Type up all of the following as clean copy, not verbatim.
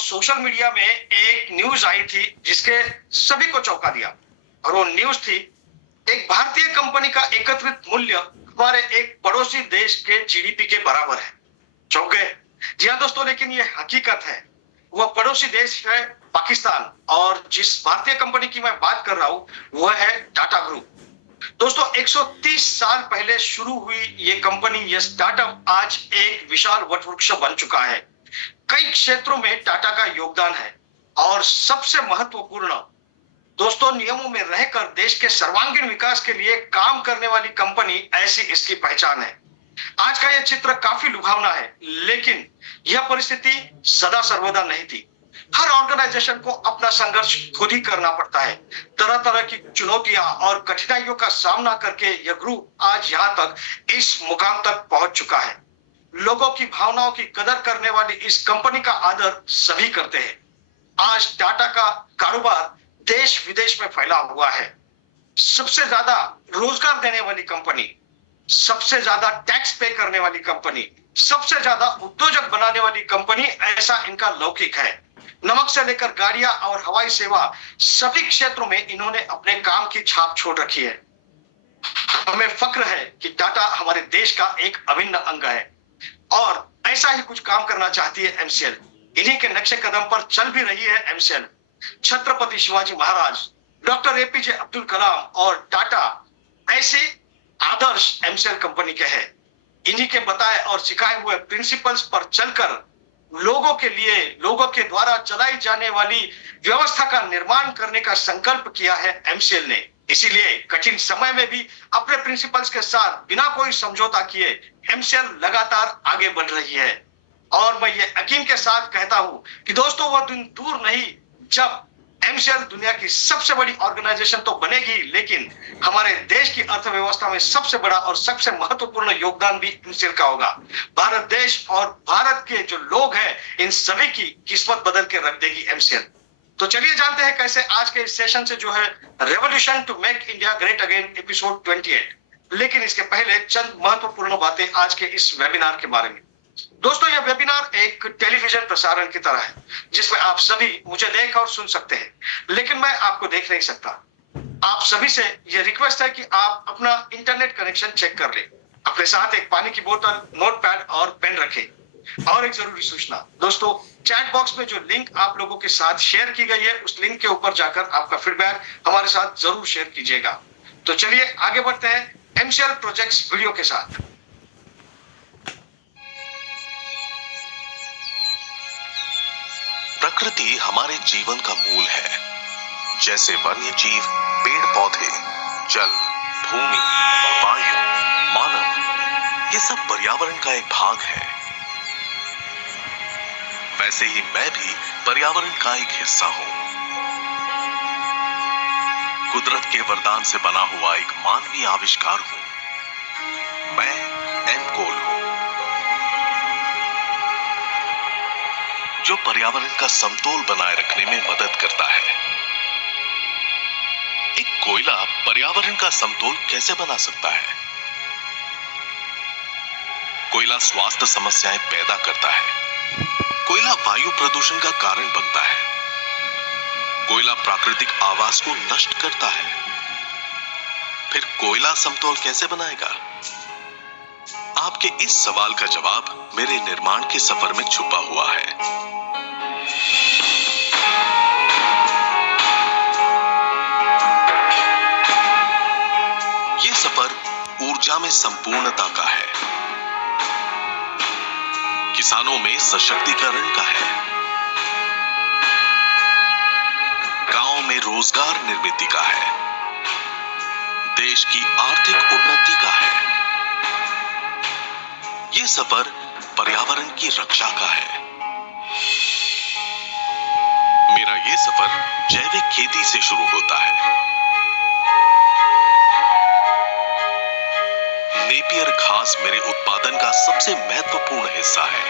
Social media में एक news आई थी जिसके सभी को चौंका दिया। और वो न्यूज थी, एक भारतीय कंपनी का एकत्रित मूल्य हमारे एक पड़ोसी देश के जीडीपी के बराबर है। चौंक गए? जी हाँ दोस्तों, लेकिन ये हकीकत है। वह पड़ोसी देश है पाकिस्तान, और जिस भारतीय कंपनी की मैं बात कर रहा हूं वह है टाटा ग्रुप। दोस्तों 130 साल पहले शुरू हुई ये कंपनी, ये स्टार्टअप आज एक विशाल वटवृक्ष बन चुका है। कई क्षेत्रों में टाटा का योगदान है, और सबसे महत्वपूर्ण दोस्तों, नियमों में रहकर देश के सर्वांगीण विकास के लिए काम करने वाली कंपनी, ऐसी इसकी पहचान है। आज का यह चित्र काफी लुभावना है, लेकिन यह परिस्थिति सदा सर्वदा नहीं थी। हर ऑर्गेनाइजेशन को अपना संघर्ष खुद ही करना पड़ता है। तरह तरह की चुनौतियां और कठिनाइयों का सामना करके यह ग्रुप आज यहाँ तक इस मुकाम तक पहुंच चुका है। लोगों की भावनाओं की कदर करने वाली इस कंपनी का आदर सभी करते हैं। आज टाटा का कारोबार देश विदेश में फैला हुआ है। सबसे ज्यादा रोजगार देने वाली कंपनी, सबसे ज्यादा टैक्स पे करने वाली कंपनी, सबसे ज्यादा उद्योजक बनाने वाली कंपनी, ऐसा इनका लौकिक है। नमक से लेकर गाड़ियां और हवाई सेवा, सभी क्षेत्रों में इन्होंने अपने काम की छाप छोड़ रखी है। हमें फक्र है कि टाटा हमारे देश का एक अभिन्न अंग है, और ऐसा ही कुछ काम करना चाहती है एमसीएल। इन्हीं के नक्शे कदम पर चल भी रही है MCL. Chhatrapati Shivaji Maharaj, doctor APJ Abdul Kalam और टाटा, ऐसे आदर्श एमसीएल कंपनी के हैं। इन्हीं के बताए और सिखाए हुए प्रिंसिपल्स पर चलकर लोगों के लिए, लोगों के द्वारा चलाई जाने वाली व्यवस्था का निर्माण करने का संकल्प किया है एमसीएल ने। इसीलिए कठिन समय में भी अपने प्रिंसिपल्स के साथ बिना कोई समझौता किए एमसीएल लगातार आगे बढ़ रही है। और मैं ये यकीन के साथ कहता हूं कि दोस्तों, वह दिन दूर नहीं जब एमसीएल दुनिया की सबसे बड़ी ऑर्गेनाइजेशन तो बनेगी, लेकिन हमारे देश की अर्थव्यवस्था में सबसे बड़ा और सबसे महत्वपूर्ण योगदान भी एमसीएल का होगा। भारत देश और भारत के जो लोग हैं, इन सभी की किस्मत बदल के रख देगी एमसीएल। तो चलिए जानते हैं कैसे आज के इस सेशन से जो है revolution to make India great again episode 28। लेकिन इसके पहले चंद महत्वपूर्ण बातें आज के इस वेबिनार के बारे में। दोस्तों, यह वेबिनार एक टेलीविजन प्रसारण की तरह है, जिसमें आप सभी मुझे देख और सुन सकते हैं, लेकिन मैं आपको देख नहीं सकता। आप सभी से यह रिक्वेस्ट है कि आप अपना इंटरनेट कनेक्शन चेक कर लें। अपने साथ एक पानी की बोतल, नोटपैड और पेन रखें। और एक जरूरी सूचना दोस्तों, चैट बॉक्स में जो लिंक आप लोगों के साथ शेयर की गई है, उस लिंक के ऊपर जाकर आपका फीडबैक हमारे साथ जरूर शेयर कीजिएगा। तो चलिए आगे बढ़ते हैं एमसीएल प्रोजेक्ट्स वीडियो के साथ। प्रकृति हमारे जीवन का मूल है। जैसे वन्य जीव, पेड़ पौधे, जल, भूमि, वायु, मानव, ये सब पर्यावरण का एक भाग है। वैसे ही मैं भी पर्यावरण का एक हिस्सा हूं। कुदरत के वरदान से बना हुआ एक मानवीय आविष्कार हूं। मैं एमकोल हूं, जो पर्यावरण का समतोल बनाए रखने में मदद करता है। एक कोयला पर्यावरण का समतोल कैसे बना सकता है? कोयला स्वास्थ्य समस्याएं पैदा करता है। कोयला वायु प्रदूषण का कारण बनता है। कोयला प्राकृतिक आवास को नष्ट करता है। फिर कोयला समतोल कैसे बनाएगा? आपके इस सवाल का जवाब मेरे निर्माण के सफर में छुपा हुआ है। यह सफर ऊर्जा में संपूर्णता का है, किसानों में सशक्तिकरण का है, गांव में रोजगार निर्मित का है, देश की आर्थिक उन्नति का है। यह सफर पर्यावरण की रक्षा का है। मेरा यह सफर जैविक खेती से शुरू होता है। नेपियर घास मेरे उत्पादन का सबसे महत्वपूर्ण हिस्सा है।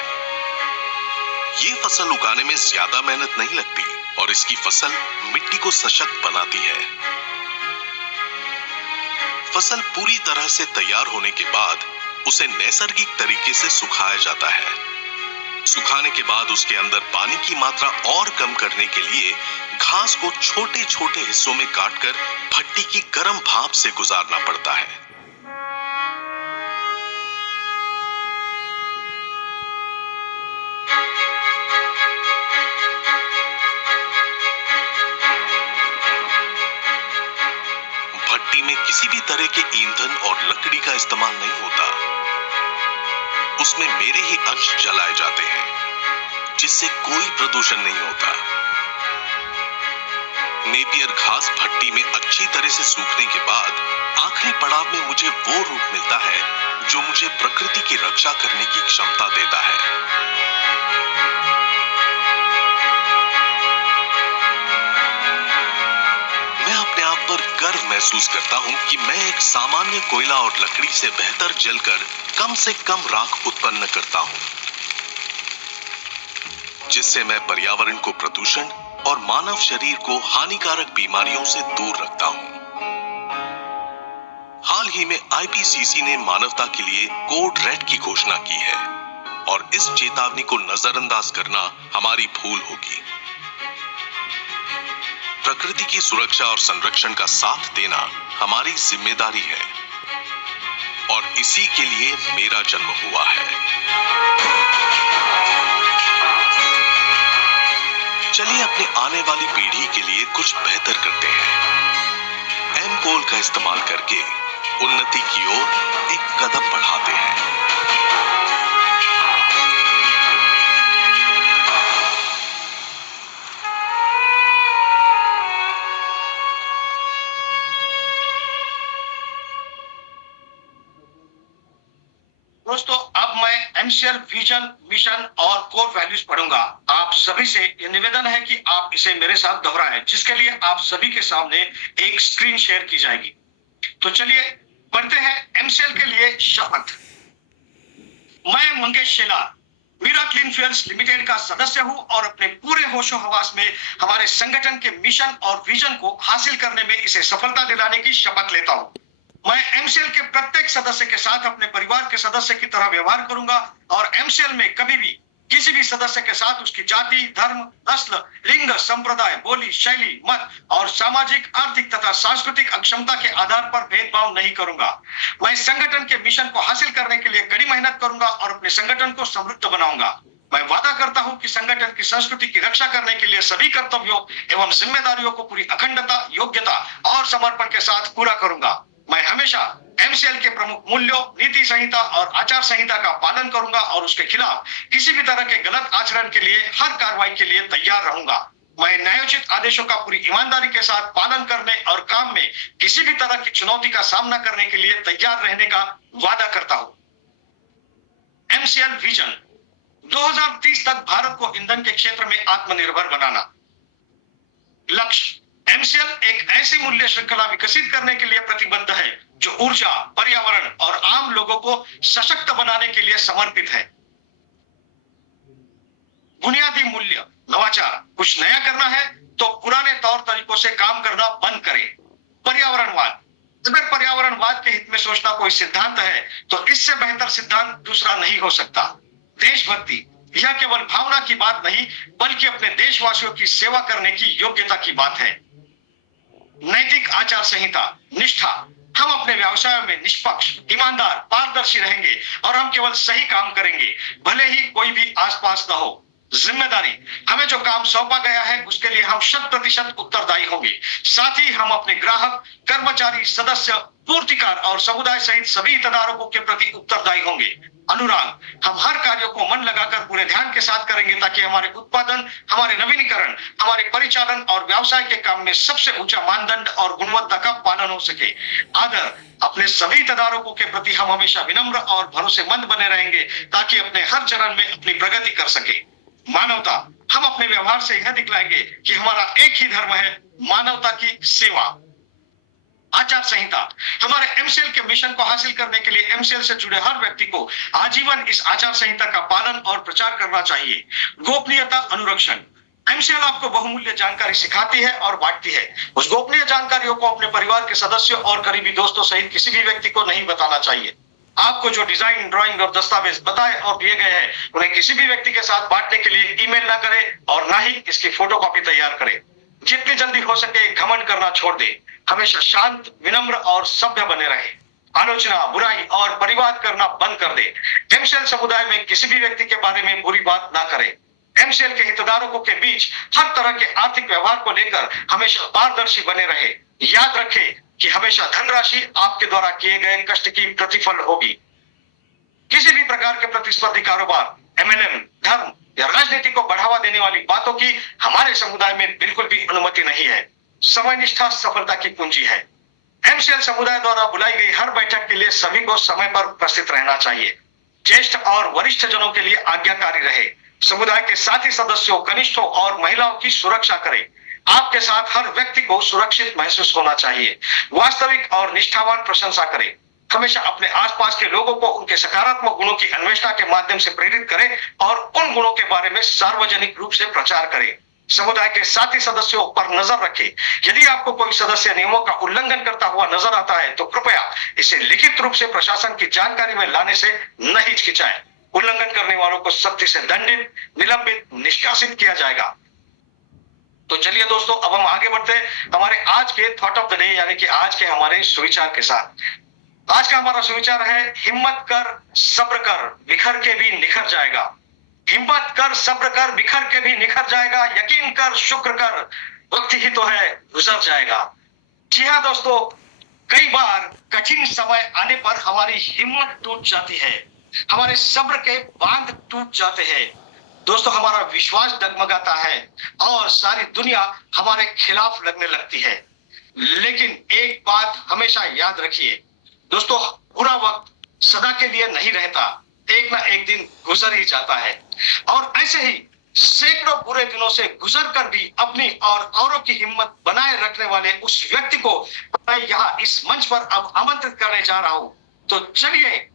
ये फसल उगाने में ज्यादा मेहनत नहीं लगती, और इसकी फसल मिट्टी को सशक्त बनाती है। फसल पूरी तरह से तैयार होने के बाद उसे नैसर्गिक तरीके से सुखाया जाता है। सुखाने के बाद उसके अंदर पानी की मात्रा और कम करने के लिए घास को छोटे छोटे हिस्सों में काटकर भट्टी की गर्म भाप से गुजारना पड़ता है। भट्टी में किसी भी तरह के ईंधन और लकड़ी का इस्तेमाल नहीं होता। उसमें मेरे ही अंश जलाए जाते हैं, जिससे कोई प्रदूषण नहीं होता। नेपियर घास भट्टी में अच्छी तरह से सूखने के बाद आखिरी पड़ाव में मुझे वो रूप मिलता है जो मुझे प्रकृति की रक्षा करने की क्षमता देता है। मैं अपने आप पर गर्व महसूस करता हूं कि मैं एक सामान्य कोयला और लकड़ी से बेहतर जलकर कम से कम राख उत्पन्न करता हूं, जिससे मैं पर्यावरण को प्रदूषण और मानव शरीर को हानिकारक बीमारियों से दूर रखता हूं। हाल ही में आईपीसीसी ने मानवता के लिए कोड रेड की घोषणा की है और इस चेतावनी को नजरअंदाज करना हमारी भूल होगी। प्रकृति की सुरक्षा और संरक्षण का साथ देना हमारी जिम्मेदारी है और इसी के लिए मेरा जन्म हुआ है। चलिए अपने आने वाली पीढ़ी के लिए कुछ बेहतर करते हैं। एम-कोल का इस्तेमाल करके उन्नति की ओर एक कदम बढ़ाते हैं। दोस्तों, अब मैं एमसीएल विजन, मिशन और कोर वैल्यूज पढ़ूंगा। आप सभी से ये निवेदन है कि आप इसे मेरे साथ दोहराएं, जिसके लिए आप सभी के सामने एक स्क्रीन शेयर की जाएगी। तो चलिए पढ़ते हैं एमसीएल के लिए शपथ। मैं मंगेश शेलार मिराक्ल फ्यूल्स लिमिटेड का सदस्य हूं और अपने पूरे होशो हवास में हमारे संगठन के मिशन और विजन को हासिल करने में इसे सफलता दिलाने की शपथ लेता हूं। मैं एमसीएल के प्रत्येक सदस्य के साथ अपने परिवार के सदस्य की तरह व्यवहार करूंगा और एमसीएल में कभी भी किसी भी सदस्य के साथ उसकी जाति, धर्म, नस्ल, लिंग, संप्रदाय, बोली, शैली, मत और सामाजिक, आर्थिक तथा सांस्कृतिक अक्षमता के आधार पर भेदभाव नहीं करूंगा। मैं संगठन के मिशन को हासिल करने के लिए कड़ी मेहनत करूंगा और अपने संगठन को समृद्ध बनाऊंगा। मैं वादा करता हूं कि संगठन की संस्कृति की रक्षा करने के लिए सभी कर्तव्यों एवं जिम्मेदारियों को पूरी अखंडता, योग्यता और समर्पण के साथ पूरा करूंगा। मैं हमेशा एमसीएल के प्रमुख मूल्यों, नीति संहिता और आचार संहिता का पालन करूंगा और उसके खिलाफ किसी भी तरह के गलत आचरण के लिए हर कार्रवाई के लिए तैयार रहूंगा। मैं न्यायोचित आदेशों का पूरी ईमानदारी के साथ पालन करने और काम में किसी भी तरह की चुनौती का सामना करने के लिए तैयार रहने का वादा करता हूं। एमसीएल विजन 2030 तक भारत को ईंधन के क्षेत्र में आत्मनिर्भर बनाना। लक्ष्य एमसीएल एक ऐसी मूल्य श्रृंखला विकसित करने के लिए प्रतिबद्ध है जो ऊर्जा, पर्यावरण और आम लोगों को सशक्त बनाने के लिए समर्पित है। बुनियादी मूल्य नवाचार, कुछ नया करना है तो पुराने तौर तरीकों से काम करना बंद करें। पर्यावरणवाद, अगर पर्यावरणवाद के हित में सोचना कोई सिद्धांत है तो इससे बेहतर सिद्धांत दूसरा नहीं हो सकता। देशभक्ति, यह केवल भावना की बात नहीं बल्कि अपने देशवासियों की सेवा करने की योग्यता की बात है। नैतिक आचार संहिता, निष्ठा, हम अपने व्यवसाय में निष्पक्ष, ईमानदार, पारदर्शी रहेंगे और हम केवल सही काम करेंगे, भले ही कोई भी आसपास न हो। जिम्मेदारी, हमें जो काम सौंपा गया है उसके लिए हम 100% उत्तरदायी होंगे। साथ ही हम अपने ग्राहक, कर्मचारी, सदस्य, पूर्तिकार और समुदाय सहित सभी हितधारकों के प्रति उत्तरदायी होंगे। अनुराग, हम हर कार्य को मन लगाकर पूरे ध्यान के साथ करेंगे ताकि हमारे उत्पादन, हमारे नवीनीकरण, हमारे परिचालन और व्यवसाय के काम में सबसे ऊंचा मानदंड और गुणवत्ता का पालन हो सके। आदर, अपने सभी हितधारकों के प्रति हम हमेशा विनम्र और भरोसेमंद बने रहेंगे ताकि अपने हर चरण में अपनी प्रगति कर सके। मानवता, हम अपने व्यवहार से यह दिखलाएंगे कि हमारा एक ही धर्म है, मानवता की सेवा। आचार संहिता, हमारे एमसीएल के मिशन को हासिल करने के लिए एमसीएल से जुड़े हर व्यक्ति को आजीवन इस आचार संहिता का पालन और प्रचार करना चाहिए। गोपनीयता अनुरक्षण, एमसीएल आपको बहुमूल्य जानकारी सिखाती है और बांटती है। उस गोपनीय जानकारियों को अपने परिवार के सदस्यों और करीबी दोस्तों सहित किसी भी व्यक्ति को नहीं बताना चाहिए। आपको जो डिजाइन, ड्राइंग और दस्तावेज बताए और दिए गए हैं, उन्हें किसी भी व्यक्ति के साथ बांटने के लिए ईमेल ना करें और ना ही इसकी फोटोकॉपी तैयार करें। जितनी जल्दी हो सके घमंड करना छोड़ दे। हमेशा शांत, विनम्र और सभ्य बने रहे। आलोचना, बुराई और परिवाद करना बंद कर दे। एमसीएल समुदाय में किसी भी व्यक्ति के बारे में बुरी बात ना करें। एमसीएल के हितधारकों के बीच हर तरह के आर्थिक व्यवहार को लेकर हमेशा पारदर्शी बने रहे। याद रखें कि हमेशा धनराशि आपके द्वारा किए गए कष्ट की प्रतिफल होगी। किसी भी प्रकार के प्रतिस्पर्धी कारोबार, एमएलएम, धर्म या राजनीति को बढ़ावा देने वाली बातों की हमारे समुदाय में बिल्कुल भी अनुमति नहीं है। समय निष्ठा सफलता की कुंजी है। एमसीएल समुदाय द्वारा बुलाई गई हर बैठक के लिए सभी को समय पर उपस्थित रहना चाहिए। ज्येष्ठ और वरिष्ठ जनों के लिए आज्ञाकारी रहे। समुदाय के साथी सदस्यों, कनिष्ठों और महिलाओं की सुरक्षा करें। आपके साथ हर व्यक्ति को सुरक्षित महसूस होना चाहिए। वास्तविक और निष्ठावान प्रशंसा करें। हमेशा अपने आसपास के लोगों को उनके सकारात्मक गुणों की अन्वेषणा के माध्यम से प्रेरित करें और उन गुणों के बारे में सार्वजनिक रूप से प्रचार करें। समुदाय के साथी सदस्यों पर नजर रखें। यदि आपको कोई सदस्य नियमों का उल्लंघन करता हुआ नजर आता है तो कृपया इसे लिखित रूप से प्रशासन की जानकारी में लाने से न हिचकिचाएं। उल्लंघन करने वालों को सख्ती से दंडित, निलंबित, निष्कासित किया जाएगा। तो चलिए दोस्तों, अब हम आगे बढ़ते हैं हमारे आज के थॉट ऑफ द डे, यानी कि आज के हमारे सुविचार के साथ। आज का हमारा सुविचार है, हिम्मत कर, सब्र कर, बिखर के भी निखर जाएगा। हिम्मत कर, सब्र कर, बिखर के भी निखर जाएगा। यकीन कर, शुक्र कर, वक्त ही तो है, गुजर जाएगा। जी हाँ दोस्तों, कई बार कठिन समय आने पर हमारी हिम्मत टूट जाती है, हमारे सब्र के बांध टूट जाते हैं। दोस्तों, हमारा विश्वास डगमगाता है और सारी दुनिया हमारे खिलाफ लगने लगती है। लेकिन एक बात हमेशा याद रखिए दोस्तों, बुरा वक्त सदा के लिए नहीं रहता, एक ना एक दिन गुजर ही जाता है। और ऐसे ही सैकड़ों बुरे दिनों से गुजर कर भी अपनी और औरों की हिम्मत बनाए रखने वाले उस व्यक्ति को मैं यहाँ इस मंच पर अब आमंत्रित करने जा रहा हूं। तो चलिए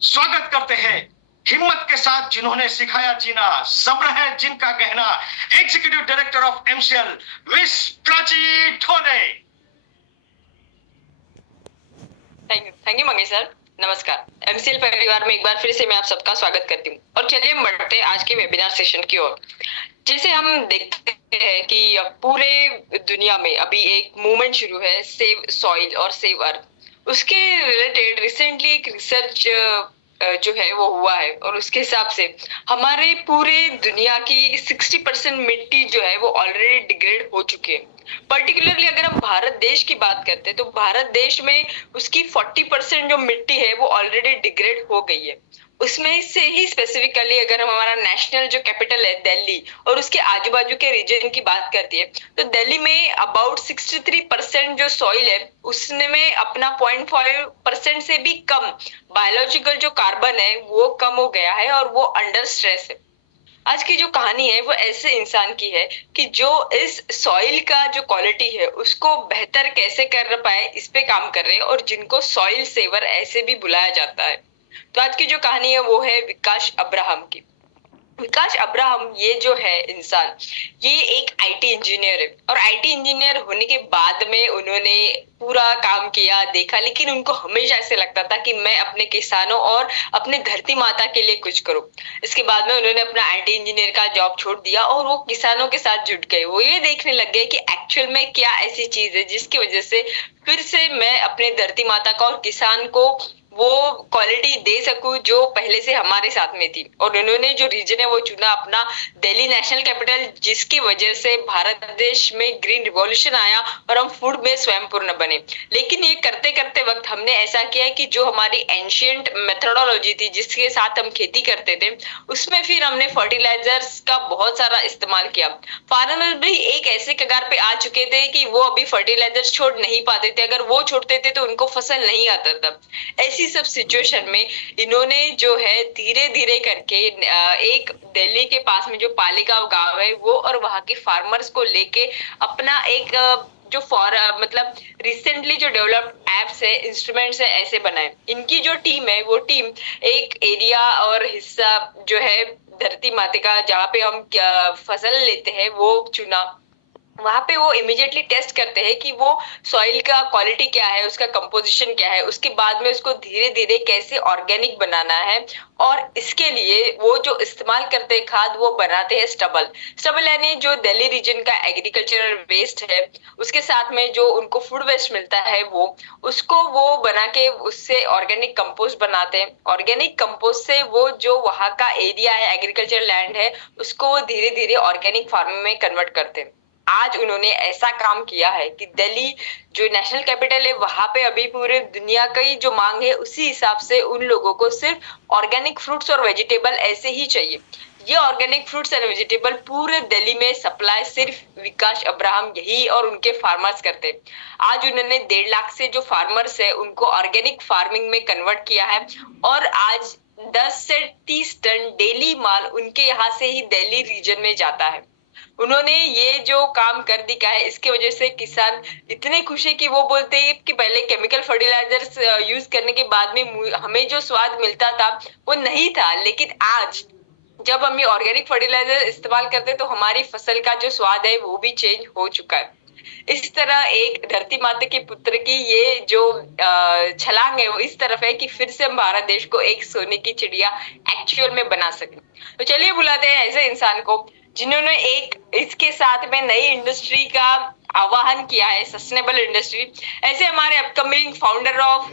स्वागत करते हैं हिम्मत के साथ, जिन्होंने सिखाया जीना, सब्र है जिनका कहना, executive director of MCL miss Prachi Thole. Thank you Mangesh sir. नमस्कार। एमसीएल परिवार में एक बार फिर से मैं आप सबका स्वागत करती हूँ और चलिए हम बढ़ते हैं आज के वेबिनार सेशन की ओर। जैसे हम देखते हैं कि पूरे दुनिया में अभी एक मूवमेंट शुरू है, सेव सॉइल और सेव अर्थ। उसके रिलेटेड रिसेंटली एक रिसर्च जो है वो हुआ है और उसके हिसाब से हमारे पूरे दुनिया की 60% मिट्टी जो है वो ऑलरेडी डिग्रेड हो चुकी है। पर्टिकुलरली अगर हम भारत देश की बात करते हैं तो भारत देश में उसकी 40% जो मिट्टी है वो ऑलरेडी डिग्रेड हो गई है। उसमें से ही स्पेसिफिकली अगर हम हमारा नेशनल जो कैपिटल है दिल्ली और उसके आजू बाजू के रीजन की बात करती है तो दिल्ली में अबाउट 63% जो सॉइल है उसमें अपना 0.5% से भी कम बायोलॉजिकल जो कार्बन है वो कम हो गया है और वो अंडर स्ट्रेस है। आज की जो कहानी है वो ऐसे इंसान की है कि जो इस सॉइल का जो क्वालिटी है उसको बेहतर कैसे कर पाए इस पे काम कर रहे हैं और जिनको सॉइल सेवर ऐसे भी बुलाया जाता है। तो आज की जो कहानी है वो है विकास अब्राहम की। विकास अब्राहम ये जो है इंसान, ये एक आईटी इंजीनियर है और आईटी इंजीनियर होने के बाद में उन्होंने पूरा काम किया, देखा, लेकिन उनको हमेशा ऐसे लगता था कि मैं अपने किसानों और अपने धरती माता के लिए कुछ करूं। इसके बाद में उन्होंने अपना आईटी इंजीनियर का जॉब छोड़ दिया और वो किसानों के साथ जुट गए। वो ये देखने लग गए कि एक्चुअल में क्या ऐसी चीज है जिसकी वजह से फिर से मैं अपने धरती माता का और किसान को वो क्वालिटी दे सकूं जो पहले से हमारे साथ में थी। और उन्होंने जो रीजन है वो चुना अपना दिल्ली नेशनल कैपिटल, जिसकी वजह से भारत देश में ग्रीन रिवॉल्यूशन आया और हम फूड में स्वयंपूर्ण बने। लेकिन ये करते करते वक्त हमने ऐसा किया है कि जो हमारी एंशियंट मेथोडोलॉजी थी जिसके साथ हम खेती करते थे उसमें फिर हमने फर्टिलाइजर्स का बहुत सारा इस्तेमाल किया। फार्मर भी एक ऐसे कगार पे आ चुके थे कि वो अभी फर्टिलाइजर्स छोड़ नहीं पाते थे, अगर वो छोड़ते थे तो उनको फसल नहीं आता था। ऐसी सब सिचुएशन में इन्होंने जो है धीरे धीरे करके एक दिल्ली के पास में जो पालेगांव गांव है वो और वहां के फार्मर्स को लेके अपना एक जो मतलब रिसेंटली जो डेवलप्ड एप्स है, इंस्ट्रूमेंट्स है, ऐसे बनाए। इनकी जो टीम है वो टीम एक एरिया और हिस्सा जो है धरती माता का जहाँ पे हम फसल लेते हैं वो चुना वहां पे वो इमिडिएटली टेस्ट करते हैं कि वो सॉइल का क्वालिटी क्या है, उसका कंपोजिशन क्या है, उसके बाद में उसको धीरे धीरे कैसे ऑर्गेनिक बनाना है। और इसके लिए वो जो इस्तेमाल करते हैं खाद, वो बनाते हैं स्टबल। स्टबल यानी जो दिल्ली रीजन का एग्रीकल्चरल वेस्ट है, उसके साथ में जो उनको फूड वेस्ट मिलता है, वो उसको वो बना के उससे ऑर्गेनिक कंपोस्ट बनाते हैं। ऑर्गेनिक कंपोस्ट से वो जो वहां का एरिया है, एग्रीकल्चर लैंड है, उसको वो धीरे धीरे ऑर्गेनिक फार्मिंग में कन्वर्ट करते हैं। आज उन्होंने ऐसा काम किया है कि दिल्ली जो नेशनल कैपिटल है, वहां पे अभी पूरे दुनिया की जो मांग है, उसी हिसाब से उन लोगों को सिर्फ ऑर्गेनिक फ्रूट्स और वेजिटेबल ऐसे ही चाहिए। ये ऑर्गेनिक फ्रूट्स एंड वेजिटेबल पूरे दिल्ली में सप्लाई सिर्फ विकास अब्राहम यही और उनके फार्मर्स करते हैं। आज उन्होंने 1.5 लाख से जो फार्मर्स है उनको ऑर्गेनिक फार्मिंग में कन्वर्ट किया है, और आज 10 से 30 टन डेली माल उनके यहाँ से ही दिल्ली रीजन में जाता है। उन्होंने ये जो काम कर दिखा है, इसके वजह से किसान इतने खुश है कि वो बोलते हैं कि पहले केमिकल फर्टिलाइजर्स यूज करने के बाद में हमें जो स्वाद मिलता था वो नहीं था, लेकिन आज जब हम ये ऑर्गेनिक फर्टिलाइजर इस्तेमाल करते हैं तो हमारी फसल का जो स्वाद है वो भी चेंज हो चुका है। इस तरह एक धरती माता के पुत्र की ये जो छलांग है वो इस तरफ है कि फिर से हम भारत देश को एक सोने की चिड़िया एक्चुअल में बना सके। तो चलिए बुलाते हैं ऐसे इंसान को जिन्होंने एक इसके साथ में नई इंडस्ट्री का आवाहन किया है, सस्टेनेबल इंडस्ट्री। ऐसे हमारे upcoming founder of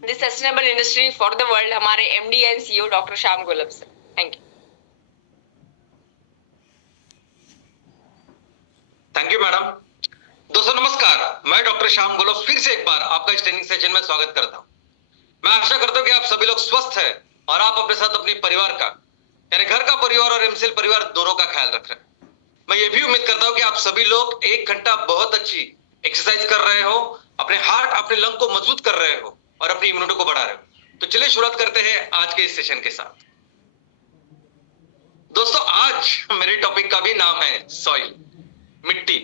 the sustainable industry for the world, हमारे MD and CEO doctor Shyam Golab sir. Thank you. Thank you madam. दोस्तों नमस्कार, मैं डॉक्टर श्याम गोलब फिर से एक बार आपका इस ट्रेनिंग सेशन में स्वागत करता हूं। मैं आशा करता हूं कि आप सभी लोग स्वस्थ हैं और आप अपने साथ अपने परिवार का, यानी घर का परिवार और एमसीएल परिवार दोनों का ख्याल रख रहे हैं। मैं ये भी उम्मीद करता हूं कि आप सभी लोग 1 घंटा बहुत अच्छी एक्सरसाइज कर रहे हो, अपने हार्ट, अपने लंग को मजबूत कर रहे हो और अपनी इम्यूनिटी को बढ़ा रहे हो। तो चलिए शुरुआत करते हैं आज के इस सेशन के साथ। दोस्तों आज मेरे टॉपिक का भी नाम है सॉइल, मिट्टी।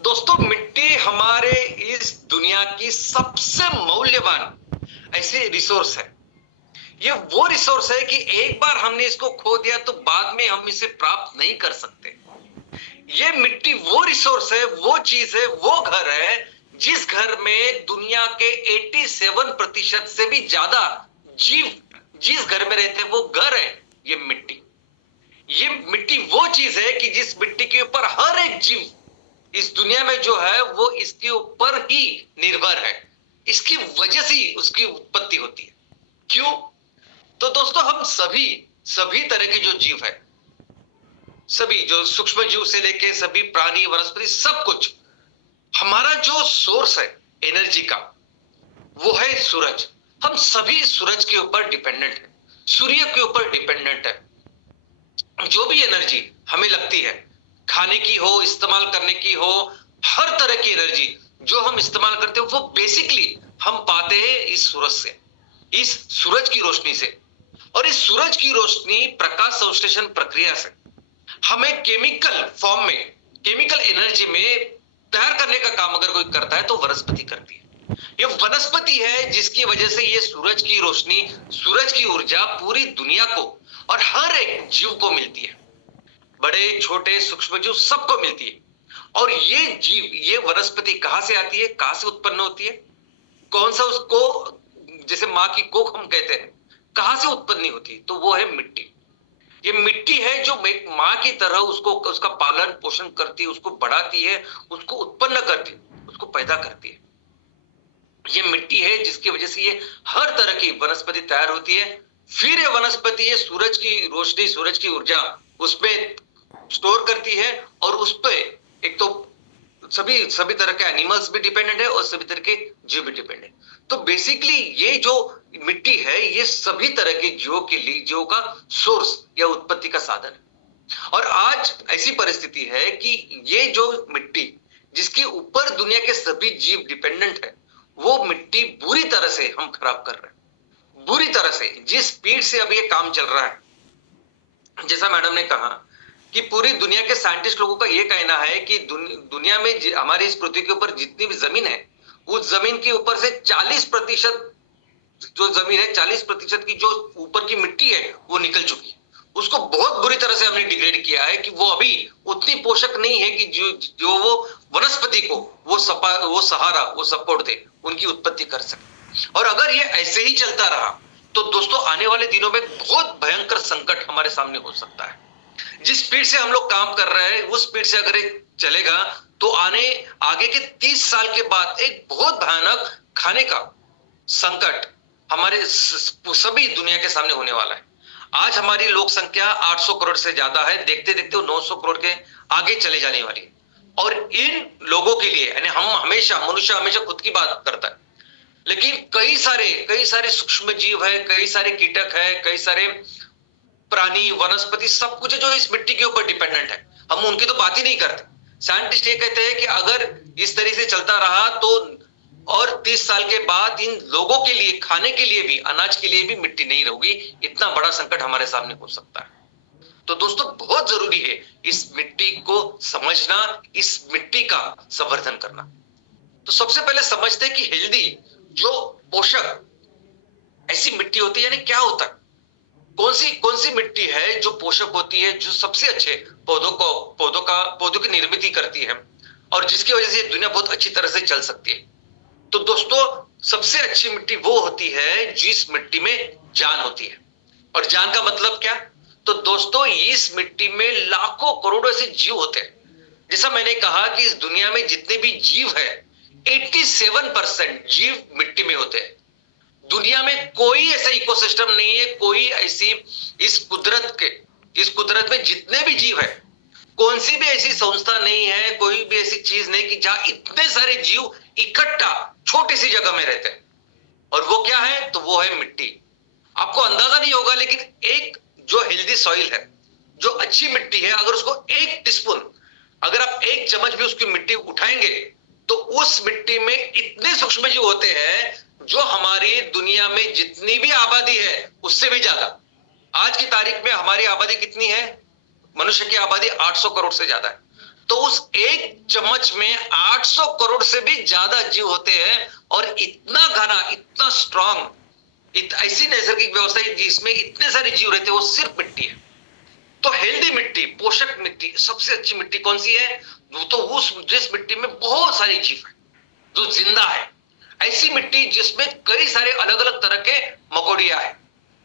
दोस्तों मिट्टी हमारे इस दुनिया की सबसे मूल्यवान ऐसी रिसोर्स है। ये वो रिसोर्स है कि एक बार हमने इसको खो दिया तो बाद में हम इसे प्राप्त नहीं कर सकते। ये मिट्टी वो रिसोर्स है, वो चीज है, वो घर है जिस घर में दुनिया के 87% से भी ज्यादा जीव जिस घर में रहते हैं वो घर है ये मिट्टी। ये मिट्टी वो चीज है कि जिस मिट्टी के ऊपर हर एक जीव इस दुनिया में जो है वो इसके ऊपर ही निर्भर है। इसकी वजह से ही उसकी उत्पत्ति होती है। क्यों? तो दोस्तों हम सभी तरह के जो जीव है, सभी जो सूक्ष्म जीव से लेके सभी प्राणी, वनस्पति, सब कुछ, हमारा जो सोर्स है एनर्जी का वो है सूरज। हम सभी सूरज के ऊपर डिपेंडेंट है, सूर्य के ऊपर डिपेंडेंट है। जो भी एनर्जी हमें लगती है, खाने की हो, इस्तेमाल करने की हो, हर तरह की एनर्जी जो हम इस्तेमाल करते हैं वो बेसिकली हम पाते हैं इस सूरज से, इस सूरज की रोशनी से। और इस सूरज की रोशनी प्रकाश संश्लेषण प्रक्रिया से हमें केमिकल फॉर्म में, केमिकल एनर्जी में तैयार करने का काम अगर कोई करता है तो वनस्पति करती है। ये वनस्पति है जिसकी वजह से ये सूरज की रोशनी, सूरज की ऊर्जा पूरी दुनिया को और हर एक जीव को मिलती है, बड़े छोटे सूक्ष्म जीव सबको मिलती है। और ये जीव, ये वनस्पति कहां से आती है, कहां से उत्पन्न होती है, कौन सा उसको, जैसे मां की कोख हम कहते हैं, कहां से उत्पत्ति होती है, तो वो है मिट्टी। ये मिट्टी है जो एक मां की तरह उसको, उसका पालन पोषण करती है, उसको बढ़ाती है, उसको उत्पन्न करती है, उसको पैदा करती है। ये मिट्टी है जिसकी वजह से ये हर तरह की वनस्पति तैयार होती है। फिर ये वनस्पति ये सूरज की रोशनी, सूरज की ऊर्जा उसमें स्टोर करती है और उस पे एक तो सभी तरह के एनिमल्स भी डिपेंडेंट है और सभी तरह के जीव भी डिपेंडेंट। तो बेसिकली ये जो मिट्टी है ये सभी तरह के जीवों के लिए, जीवों का सोर्स या उत्पत्ति का साधन है। और आज ऐसी परिस्थिति है कि ये जो मिट्टी जिसके ऊपर दुनिया के सभी जीव डिपेंडेंट है, वो मिट्टी बुरी तरह से हम खराब कर रहे हैं, बुरी तरह से। जिस स्पीड से अब ये काम चल रहा है, जैसा मैडम ने कहा कि पूरी दुनिया के साइंटिस्ट लोगों का ये कहना है कि दुनिया में हमारी इस पृथ्वी के ऊपर जितनी भी जमीन है, उस जमीन के ऊपर से 40% जो जमीन है, 40% की जो ऊपर की मिट्टी है वो निकल चुकी। उसको बहुत बुरी तरह से हमने डिग्रेड किया है कि वो अभी उतनी पोषक नहीं है कि जो वो वनस्पति को वो सहारा, वो सपोर्ट दे, उनकी उत्पत्ति कर सके। और अगर ये ऐसे ही चलता रहा तो दोस्तों आने वाले दिनों में बहुत भयंकर संकट हमारे सामने हो सकता है। जिस स्पीड से हम लोग काम कर रहे हैं उस स्पीड से अगर ये चलेगा तो आगे के 30 साल के बाद एक बहुत भयानक खाने का संकट हमारे सभी दुनिया के सामने होने वाला है। आज हमारी लोक संख्या 800 करोड़ से ज्यादा है, देखते देखते वो 900 करोड़ के आगे चले जाने वाली है। और इन लोगों के लिए यानी मनुष्य हमेशा खुद की बात करता है, लेकिन कई सारे सूक्ष्म जीव है, कई सारे कीटक है, कई सारे प्राणी, वनस्पति, सब कुछ है जो इस मिट्टी के ऊपर डिपेंडेंट है। हम उनकी तो बात ही नहीं करते। साइंटिस्ट ये कहते हैं कि अगर इस तरीके से चलता रहा तो और 30 साल के बाद इन लोगों के लिए खाने के लिए भी, अनाज के लिए भी मिट्टी नहीं रहेगी। इतना बड़ा संकट हमारे सामने हो सकता है। तो दोस्तों बहुत जरूरी है इस मिट्टी को समझना, इस मिट्टी का संवर्धन करना। तो सबसे पहले समझते हैं कि हेल्दी जो पोषक ऐसी मिट्टी होती है, यानी क्या होता है, कौन सी मिट्टी है जो पोषक होती है, जो सबसे अच्छे पौधों की निर्मित करती है और जिसकी वजह से दुनिया बहुत अच्छी तरह से चल सकती है। तो दोस्तों सबसे अच्छी मिट्टी वो होती है जिस मिट्टी में जान होती है। और जान का मतलब क्या? तो दोस्तों इस मिट्टी में लाखों करोड़ों ऐसे जीव होते हैं। जैसा मैंने कहा कि इस दुनिया में जितने भी जीव है 87% जीव मिट्टी में होते हैं। दुनिया में कोई ऐसा इकोसिस्टम नहीं है, कोई ऐसी इस कुदरत में जितने भी जीव है, कौन सी भी ऐसी संस्था नहीं है, कोई भी ऐसी चीज नहीं कि जहां इतने सारे जीव इकट्ठा छोटी सी जगह में रहते हैं। और वो क्या है? तो वो है मिट्टी। आपको अंदाजा नहीं होगा, लेकिन एक जो हेल्दी सॉइल है, जो अच्छी मिट्टी है, अगर उसको एक टीस्पून, अगर आप एक चम्मच भी उसकी मिट्टी उठाएंगे तो उस मिट्टी में इतने सूक्ष्म जीव होते हैं जो हमारी दुनिया में जितनी भी आबादी है उससे भी ज्यादा। आज की तारीख में हमारी आबादी कितनी है? मनुष्य की आबादी 800 करोड़ से ज्यादा है। तो उस एक चम्मच में 800 करोड़ से भी ज्यादा जीव होते हैं। और इतना घना, इतना स्ट्रॉन्ग, ऐसी नैसर्गिक व्यवस्था है जिसमें इतने सारे जीव रहते हैं, वो सिर्फ मिट्टी है। तो हेल्दी मिट्टी, पोषक मिट्टी, सबसे अच्छी मिट्टी कौन सी है? तो उस जिस मिट्टी में बहुत सारे जीव है, जो जिंदा है, ऐसी मिट्टी जिसमें कई सारे अलग अलग तरह के मकोड़िया है,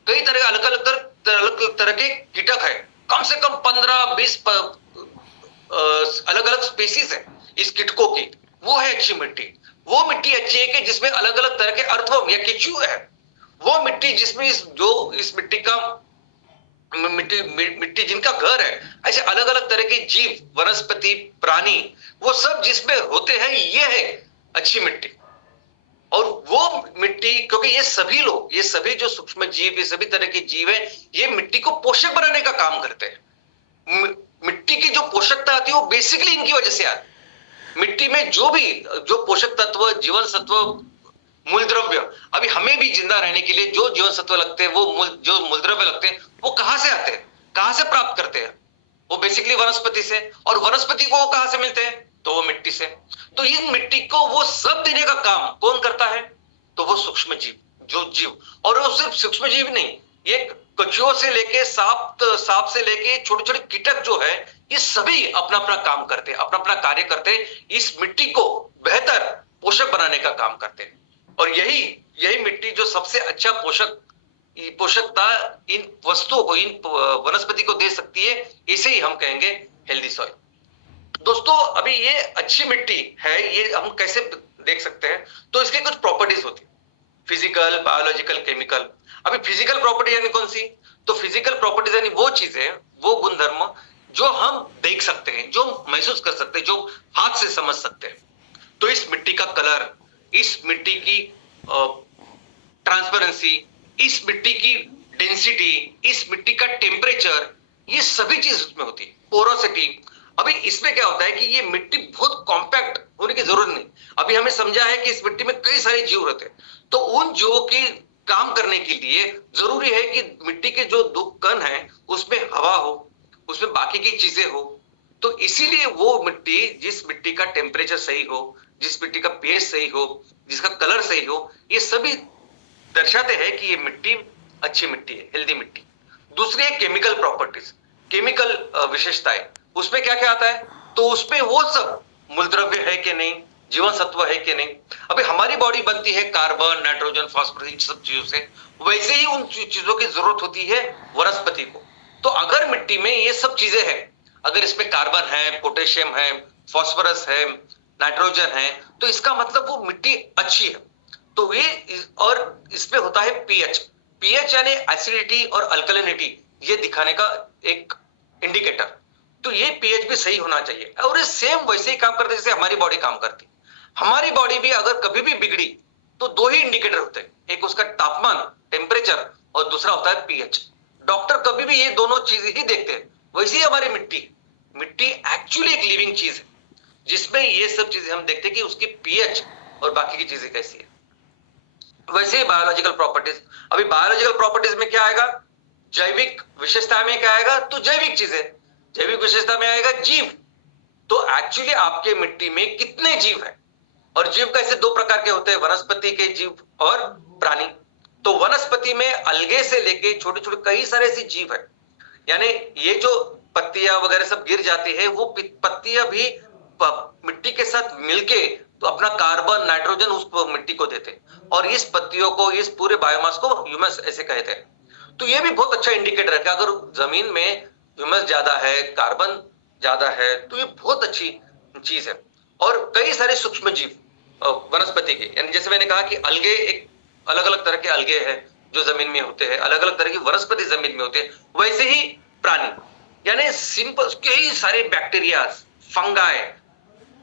कई तरह अलग अलग तरह के कीटक है, कम से कम 15-20 अलग अलग स्पीसीज है इस कीटकों की। वो है अच्छी मिट्टी। वो मिट्टी अच्छी है कि जिसमें अलग अलग तरह के अर्थवर्म या केचुए है। वो मिट्टी जिसमें इस मिट्टी का मिट्टी जिनका घर है, ऐसे अलग अलग तरह के जीव, वनस्पति, प्राणी, वो सब जिसमें होते हैं, ये है अच्छी मिट्टी। और वो मिट्टी, क्योंकि ये सभी जो सूक्ष्म जीव, ये सभी तरह के जीव है, ये मिट्टी को पोषक बनाने का काम करते हैं। मिट्टी की जो पोषकता आती है वो बेसिकली इनकी वजह से आती है। मिट्टी में जो पोषक तत्व, जीवन सत्व, मूल द्रव्य, अभी हमें भी जिंदा रहने के लिए जो जीवन सत्व लगते हैं, जो मूल द्रव्य लगते हैं, वो कहां से आते हैं, कहां से प्राप्त करते हैं? वो बेसिकली वनस्पति से। और वनस्पति को वो कहां से मिलते हैं? तो वो मिट्टी से। तो इन मिट्टी को वो सब देने का काम कौन करता है? तो वो सूक्ष्म जीव। और वो सिर्फ सूक्ष्म जीव नहीं, ये कछुओं से लेके सांप से लेके छोटे छोटे कीटक जो है, ये सभी अपना अपना काम करते हैं, अपना अपना कार्य करते हैं, इस मिट्टी को बेहतर पोषक बनाने का काम करते हैं। और यही मिट्टी जो सबसे अच्छा पोषकता इन वस्तुओं को, इन वनस्पति को दे सकती है, इसे ही हम कहेंगे हेल्दी सॉइल। दोस्तों अभी ये अच्छी मिट्टी है, ये हम कैसे देख सकते हैं? तो इसके कुछ प्रॉपर्टीज होती है, फिजिकल, बायोलॉजिकल, केमिकल। अभी फिजिकल प्रॉपर्टी यानी कौन सी? तो फिजिकल प्रॉपर्टीज यानी वो चीजें, वो गुणधर्म जो हम देख सकते हैं, जो महसूस कर सकते हैं, जो हाथ से समझ सकते हैं। तो इस मिट्टी का कलर, इस मिट्टी की ट्रांसपेरेंसी, इस मिट्टी की डेंसिटी, इस मिट्टी का टेम्परेचर, ये सभी चीज उसमें होती है। पोरोसिटी। अभी इसमें क्या होता है कि ये मिट्टी बहुत कॉम्पैक्ट होने की जरूरत नहीं। अभी हमें समझा है कि इस मिट्टी में कई सारे जीव रहते हैं, तो उन जीवों के काम करने के लिए जरूरी है कि मिट्टी के जो 2 कण है उसमें हवा हो, उसमें बाकी की चीजें हो। तो इसीलिए वो मिट्टी, जिस मिट्टी का टेम्परेचर सही हो, जिस मिट्टी का pH सही हो, जिसका कलर सही हो, ये सभी दर्शाते हैं कि ये मिट्टी अच्छी मिट्टी है, हेल्दी मिट्टी। दूसरी है केमिकल प्रॉपर्टीज, केमिकल विशेषताएं। उसमें क्या क्या आता है? तो उसमें वो सब मूलद्रव्य है कि नहीं, जीवन सत्व है कि नहीं। अभी हमारी बॉडी बनती है कार्बन, नाइट्रोजन, फास्फोरस, इन सब चीजों से, वैसे ही उन चीजों की जरूरत होती है वनस्पति को। तो अगर मिट्टी में ये सब चीजें हैं, अगर इसमें कार्बन है, पोटेशियम है, फास्फोरस है, नाइट्रोजन है, तो इसका मतलब वो मिट्टी अच्छी है। तो ये, और इसमें होता है पीएच। पीएच यानी एसिडिटी और अल्कलिनिटी, ये दिखाने का एक इंडिकेटर। तो ये पीएच भी सही होना चाहिए, और ये सेम वैसे ही काम करते हैं जैसे हमारी बॉडी काम करती है। हमारी बॉडी भी अगर कभी भी बिगड़ी तो दो ही इंडिकेटर होते हैं, एक उसका तापमान, टेम्परेचर, और दूसरा होता है पीएच। डॉक्टर कभी भी ये दोनों चीजें ही देखते हैं। वैसे ही हमारी मिट्टी एक्चुअली एक लिविंग चीज है, जिसमें ये सब चीजें हम देखते हैं कि उसकी पीएच और बाकी की चीजें कैसी है। वैसे ही बायोलॉजिकल प्रॉपर्टीज, अभी बायोलॉजिकल प्रॉपर्टीज में क्या आएगा? जैविक विशेषता में क्या आएगा? तो जैविक चीजें। जैविक विशेषता में आएगा जीव। तो एक्चुअली आपके मिट्टी में कितने जीव हैं? और जीव कैसे दो प्रकार के होते हैं, वनस्पति के जीव और प्राणी। तो वनस्पति में अलगे से लेके छोटे छोटे कई सारे ऐसे जीव है, यानी ये जो पत्तियां वगैरह सब गिर जाती है, वो पत्तियां भी मिट्टी के साथ मिलके तो अपना कार्बन, नाइट्रोजन उस मिट्टी को देते हैं, और इस पत्तियों को, इस पूरे बायोमास को ह्यूमस ऐसे कहते हैं। तो ये भी बहुत अच्छा इंडिकेटर है कि अगर जमीन में ह्यूमस ज्यादा है, कार्बन ज्यादा है, तो ये बहुत अच्छी चीज है। और कई सारे सूक्ष्म जीव वनस्पति के, यानी जैसे मैंने कहा कि अलगे, एक अलग अलग तरह के अलगे हैं जो जमीन में होते हैं, अलग अलग तरह की वनस्पति जमीन में होते हैं। वैसे ही प्राणी, यानी सिंपल कई सारे बैक्टीरिया, फंगाई,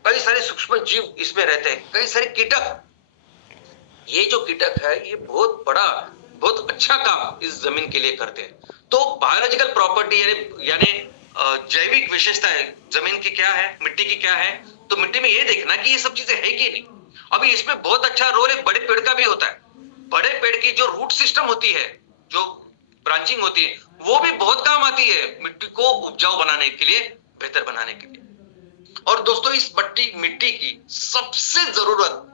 कई सारे सूक्ष्म जीव इसमें रहते हैं, कई सारे कीटक। ये जो कीटक है, ये बहुत बड़ा, बहुत अच्छा काम इस जमीन के लिए करते हैं। तो बायोलॉजिकल प्रॉपर्टी यानी जैविक विशेषताएं जमीन की क्या है, मिट्टी की क्या है, तो मिट्टी में ये देखना कि ये सब चीजें है कि नहीं। अभी इसमें बहुत अच्छा रोल एक बड़े पेड़ का भी होता है। बड़े पेड़ की जो रूट सिस्टम होती है, जो ब्रांचिंग होती है, वो भी बहुत काम आती है मिट्टी को उपजाऊ बनाने के लिए, बेहतर बनाने के लिए। और दोस्तों, इस मिट्टी की सबसे जरूरत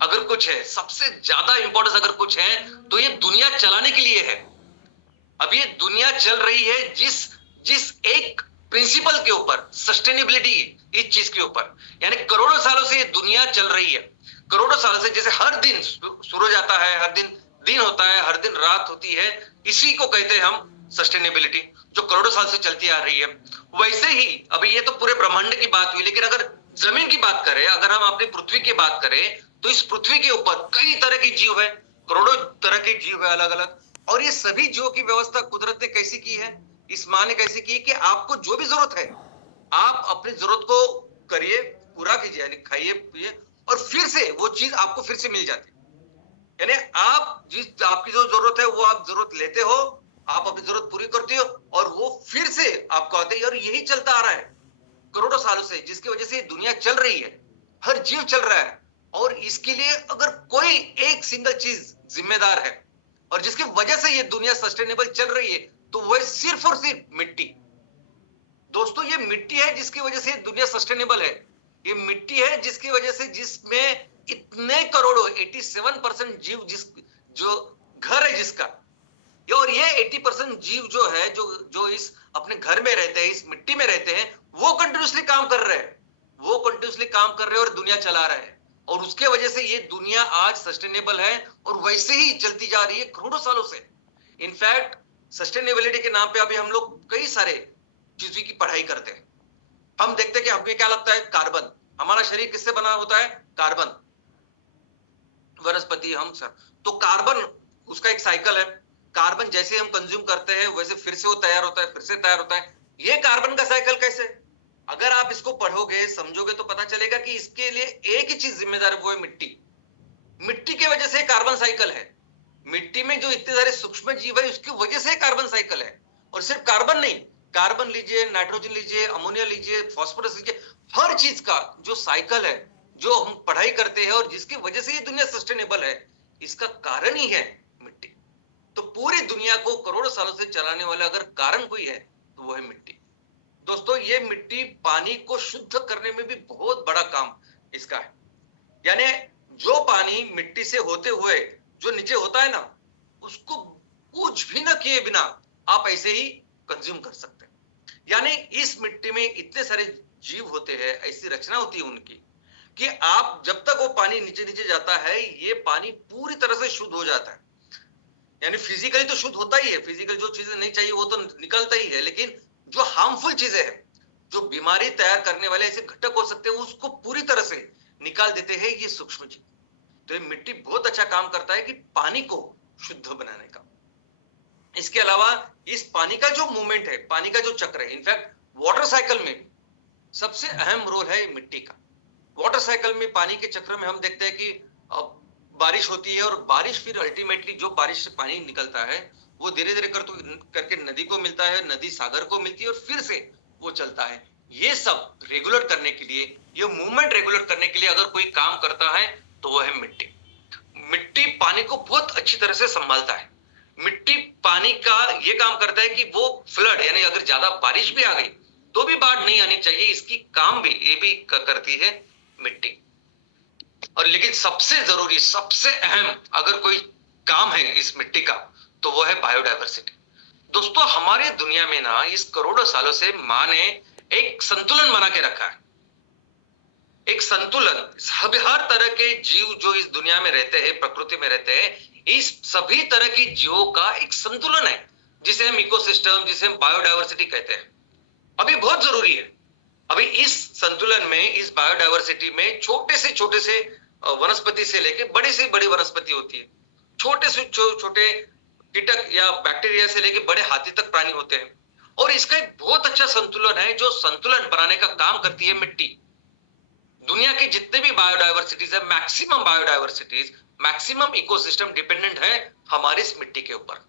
अगर कुछ है, सबसे ज्यादा इंपॉर्टेंस अगर कुछ है, तो ये दुनिया चलाने के लिए है। अब ये दुनिया चल रही है जिस एक प्रिंसिपल के ऊपर, सस्टेनेबिलिटी, इस चीज के ऊपर, यानी करोड़ों सालों से ये दुनिया चल रही है। करोड़ों सालों से, जैसे हर दिन सूरज आता है, हर दिन दिन होता है, हर दिन रात होती है, इसी को कहते हैं हम सस्टेनेबिलिटी, जो करोड़ों साल से चलती आ रही है। वैसे ही अभी ये तो पूरे ब्रह्मांड की बात हुई, लेकिन अगर जमीन की बात करें, अगर हम अपनी पृथ्वी की बात करें, तो इस पृथ्वी के ऊपर कई तरह के जीव है, करोड़ों तरह के जीव है अलग अलग। और ये सभी जीवों की व्यवस्था कुदरत ने कैसी की है, इस माँ ने कैसे की कि आपको जो भी जरूरत है, आप अपनी जरूरत को करिए, पूरा कीजिए, यानी खाइए पिए, और फिर से वो चीज आपको फिर से मिल जाती है। यानी आपकी जो जरूरत है वो आप जरूरत लेते हो, आप अपनी जरूरत पूरी करते हो, और वो फिर से आपको आते हैं। और यही चलता आ रहा है करोड़ों सालों से, जिसकी वजह से दुनिया चल रही है, हर जीव चल रहा है। और इसके लिए अगर कोई एक सिंगल चीज जिम्मेदार है, और जिसकी वजह से ये दुनिया सस्टेनेबल चल रही है, तो वह सिर्फ और सिर्फ मिट्टी। दोस्तों, ये मिट्टी है जिसकी वजह से दुनिया सस्टेनेबल है। ये मिट्टी है जिसकी वजह से, जिसमें इतने करोड़ों 87% जीव, जो घर है जिसका, और ये 80% जीव जो है, जो इस अपने घर में रहते हैं, इस मिट्टी में रहते हैं, वो कंटिन्यूसली काम कर रहे हैं, वो कंटिन्यूसली काम कर रहे हैं और दुनिया चला रहे हैं। और उसके वजह से ये दुनिया आज सस्टेनेबल है, और वैसे ही चलती जा रही है करोड़ों सालों से। इनफैक्ट सस्टेनेबिलिटी के नाम पे अभी हम लोग कई सारे चीजों की पढ़ाई करते हैं। हम देखते हैं कि हमें क्या लगता है, कार्बन, हमारा शरीर किससे बना होता है, कार्बन, वनस्पति, हम सर। तो कार्बन, उसका एक साइकिल है, कार्बन जैसे हम कंज्यूम करते हैं वैसे फिर से वो तैयार होता है, फिर से तैयार होता है। ये कार्बन का साइकिल कैसे, अगर आप इसको पढ़ोगे, समझोगे, तो पता चलेगा कि इसके लिए एक ही चीज जिम्मेदार है, वो है मिट्टी। मिट्टी की वजह से कार्बन साइकिल है। मिट्टी में जो इतने सारे सूक्ष्म जीव है, उसकी वजह से कार्बन साइकिल है। और सिर्फ कार्बन नहीं, कार्बन लीजिए, नाइट्रोजन लीजिए, अमोनिया लीजिए, फास्फोरस लीजिए, हर चीज का जो साइकिल है, जो हम पढ़ाई करते हैं, और जिसकी वजह से ये दुनिया सस्टेनेबल है, इसका कारण ही है मिट्टी। तो पूरी दुनिया को करोड़ों सालों से चलाने वाला अगर कारण कोई है, तो वो है मिट्टी। दोस्तों, ये मिट्टी पानी को शुद्ध करने में भी बहुत बड़ा काम इसका है। यानी जो पानी मिट्टी से होते हुए जो नीचे होता है ना, उसको कुछ भी ना किए बिना आप ऐसे ही कंज्यूम कर सकते हैं। यानी इस मिट्टी में इतने सारे जीव होते हैं, ऐसी रचना होती है उनकी कि आप जब तक वो पानी नीचे नीचे जाता है, ये पानी पूरी तरह से शुद्ध हो जाता है। यानी फिजिकली तो शुद्ध होता ही है, फिजिकल जो चीजें नहीं चाहिए वो तो निकलता ही है, लेकिन जो हार्मफुल चीजें हैं, जो बीमारी तैयार करने वाले ऐसे घटक हो सकते हैं, उसको पूरी तरह से निकाल देते हैं ये सूक्ष्म जीव। तो ये मिट्टी बहुत अच्छा काम करता है कि पानी को शुद्ध बनाने का। इसके अलावा इस पानी का जो मूवमेंट है, पानी का जो चक्र है, इनफैक्ट वाटर साइकिल में सबसे अहम रोल है मिट्टी का। वाटर साइकिल में, पानी के चक्र में हम देखते हैं कि बारिश होती है और बारिश फिर अल्टीमेटली जो बारिश से पानी निकलता है वो धीरे धीरे करके नदी को मिलता है, नदी सागर को मिलती है और फिर से वो चलता है। ये सब रेगुलेट करने के लिए, ये मूवमेंट रेगुलेट करने के लिए अगर कोई काम करता है तो वो है मिट्टी। मिट्टी पानी को बहुत अच्छी तरह से संभालता है। मिट्टी पानी का ये काम करता है कि वो फ्लड, यानी अगर ज्यादा बारिश भी आ गई तो भी बाढ़ नहीं आनी चाहिए, इसकी काम भी ये भी करती है मिट्टी। और लेकिन सबसे जरूरी, सबसे अहम अगर कोई काम है इस मिट्टी का तो वो है बायोडायवर्सिटी। दोस्तों, हमारे दुनिया में ना इस करोड़ों सालों से माँ ने एक संतुलन बना के रखा है। एक संतुलन, हर तरह के जीव जो इस दुनिया में रहते हैं, प्रकृति में रहते हैं, इस सभी तरह की जीवों का एक संतुलन है जिसे हम इकोसिस्टम, जिसे हम बायोडायवर्सिटी कहते हैं। अभी बहुत जरूरी है। अभी इस संतुलन में, इस बायोडायवर्सिटी में छोटे से वनस्पति से लेके बड़े से बड़ी वनस्पति होती है, छोटे से छोटे कीटक या बैक्टीरिया से लेके बड़े हाथी तक प्राणी होते हैं। और इसका एक बहुत अच्छा संतुलन है, जो संतुलन बनाने का काम करती है मिट्टी। दुनिया के जितने भी बायोडायवर्सिटीज है, मैक्सिमम बायोडायवर्सिटीज, मैक्सिमम इकोसिस्टम डिपेंडेंट है हमारी इस मिट्टी के ऊपर।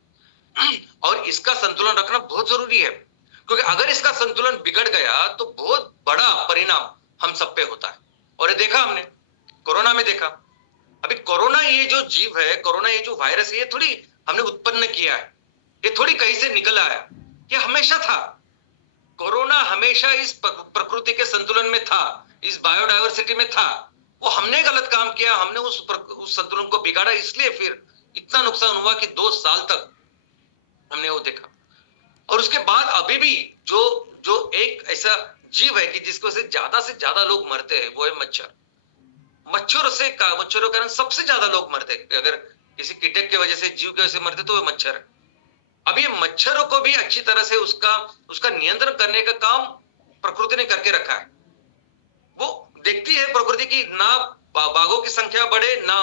और इसका संतुलन रखना बहुत जरूरी है, क्योंकि अगर इसका संतुलन बिगड़ गया तो बहुत बड़ा परिणाम हम सब पे होता है। और ये देखा हमने कोरोना में देखा। अभी कोरोना ये जो जीव है, कोरोना ये जो वायरस है, ये थोड़ी हमने उत्पन्न किया है, ये थोड़ी कहीं से निकल आया, ये हमेशा था। कोरोना हमेशा इस प्रकृति के संतुलन में था, इस बायोडायवर्सिटी में था। वो हमने गलत काम किया, हमने उस संतुलन को बिगाड़ा, इसलिए फिर इतना नुकसान हुआ कि 2 साल तक हमने वो देखा। और उसके बाद अभी भी जो एक ऐसा जीव है कि जिसको से ज्यादा लोग मरते हैं, वो है मच्छर। मच्छरों के कारण सबसे ज्यादा लोग मरते हैं। अगर किसी कीटक की वजह से, जीव की वजह से मरते तो वो मच्छर है। अब ये मच्छरों को भी अच्छी तरह से उसका नियंत्रण करने का काम प्रकृति ने करके रखा है। वो देखती है प्रकृति की, ना बाघों की संख्या बढ़े, ना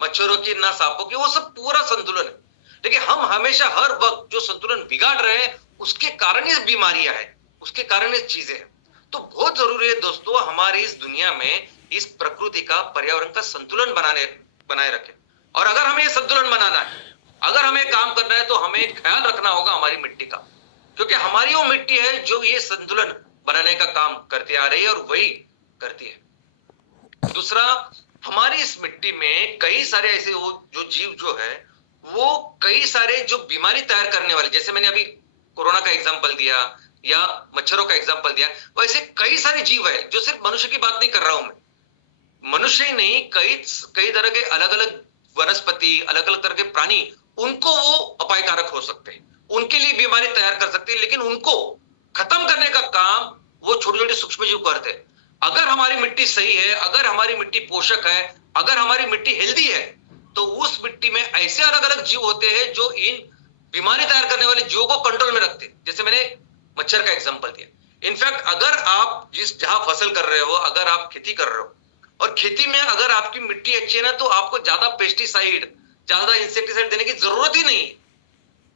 मच्छरों की, ना सांपों की, वो सब पूरा संतुलन है। लेकिन हम हमेशा हर वक्त जो संतुलन बिगाड़ रहे हैं, उसके कारण ये बीमारियां हैं, उसके कारण ये चीजें हैं। तो बहुत जरूरी है दोस्तों, हमारी इस दुनिया में इस प्रकृति का, पर्यावरण का संतुलन बनाए रखें। और अगर हमें संतुलन बनाना है, अगर हमें काम करना है, तो हमें ख्याल रखना होगा हमारी मिट्टी का, क्योंकि हमारी वो मिट्टी है जो ये संतुलन बनाने का काम करती आ रही है और वही करती है। दूसरा, हमारी इस मिट्टी में कई सारे ऐसे जो जीव जो है, वो कई सारे जो बीमारी तैयार करने वाले, जैसे मैंने अभी कोरोना का एग्जांपल दिया या मच्छरों का एग्जांपल दिया, वैसे कई सारे जीव है, जो सिर्फ मनुष्य की बात नहीं कर रहा हूं मैं, मनुष्य ही नहीं, कई तरह के अलग अलग वनस्पति, अलग अलग तरह के प्राणी, उनको वो अपायकारक हो सकते हैं, उनके लिए बीमारी तैयार कर सकते हैं, लेकिन उनको खत्म करने का काम वो छोटे छोटे सूक्ष्म जीव करते हैं। अगर हमारी मिट्टी सही है, अगर हमारी मिट्टी पोषक है, अगर हमारी मिट्टी हेल्दी है, तो उस मिट्टी में ऐसे अलग अलग जीव होते हैं जो इन बीमारी तैयार करने वाले जीवों को कंट्रोल में रखते हैं। जैसे मैंने मच्छर का एग्जांपल दिया। इनफैक्ट अगर आप जहां फसल कर रहे हो, अगर आप खेती कर रहे हो, और खेती में अगर आपकी मिट्टी अच्छी है ना, तो आपको ज्यादा पेस्टिसाइड, ज्यादा इंसेक्टिसाइड देने की जरूरत ही नहीं,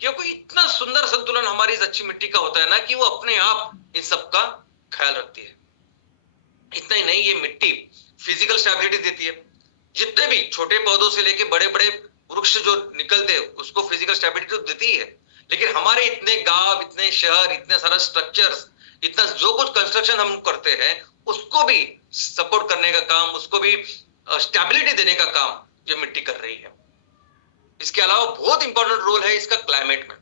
क्योंकि इतना सुंदर संतुलन हमारी इस अच्छी मिट्टी का होता है ना, कि वो अपने आप इन सब का ख्याल रखती है। इतना ही नहीं, ये मिट्टी फिजिकल स्टेबिलिटी देती है। जितने भी छोटे पौधों से लेके बड़े बड़े वृक्ष जो निकलते हैं, उसको फिजिकल स्टेबिलिटी तो देती है, लेकिन हमारे इतने गांव, इतने शहर, इतने सारा स्ट्रक्चर्स, इतना जो कुछ कंस्ट्रक्शन हम करते हैं, उसको भी सपोर्ट करने का काम, उसको भी स्टेबिलिटी देने का काम ये मिट्टी कर रही है। इसके अलावा बहुत इंपॉर्टेंट रोल है इसका क्लाइमेट में।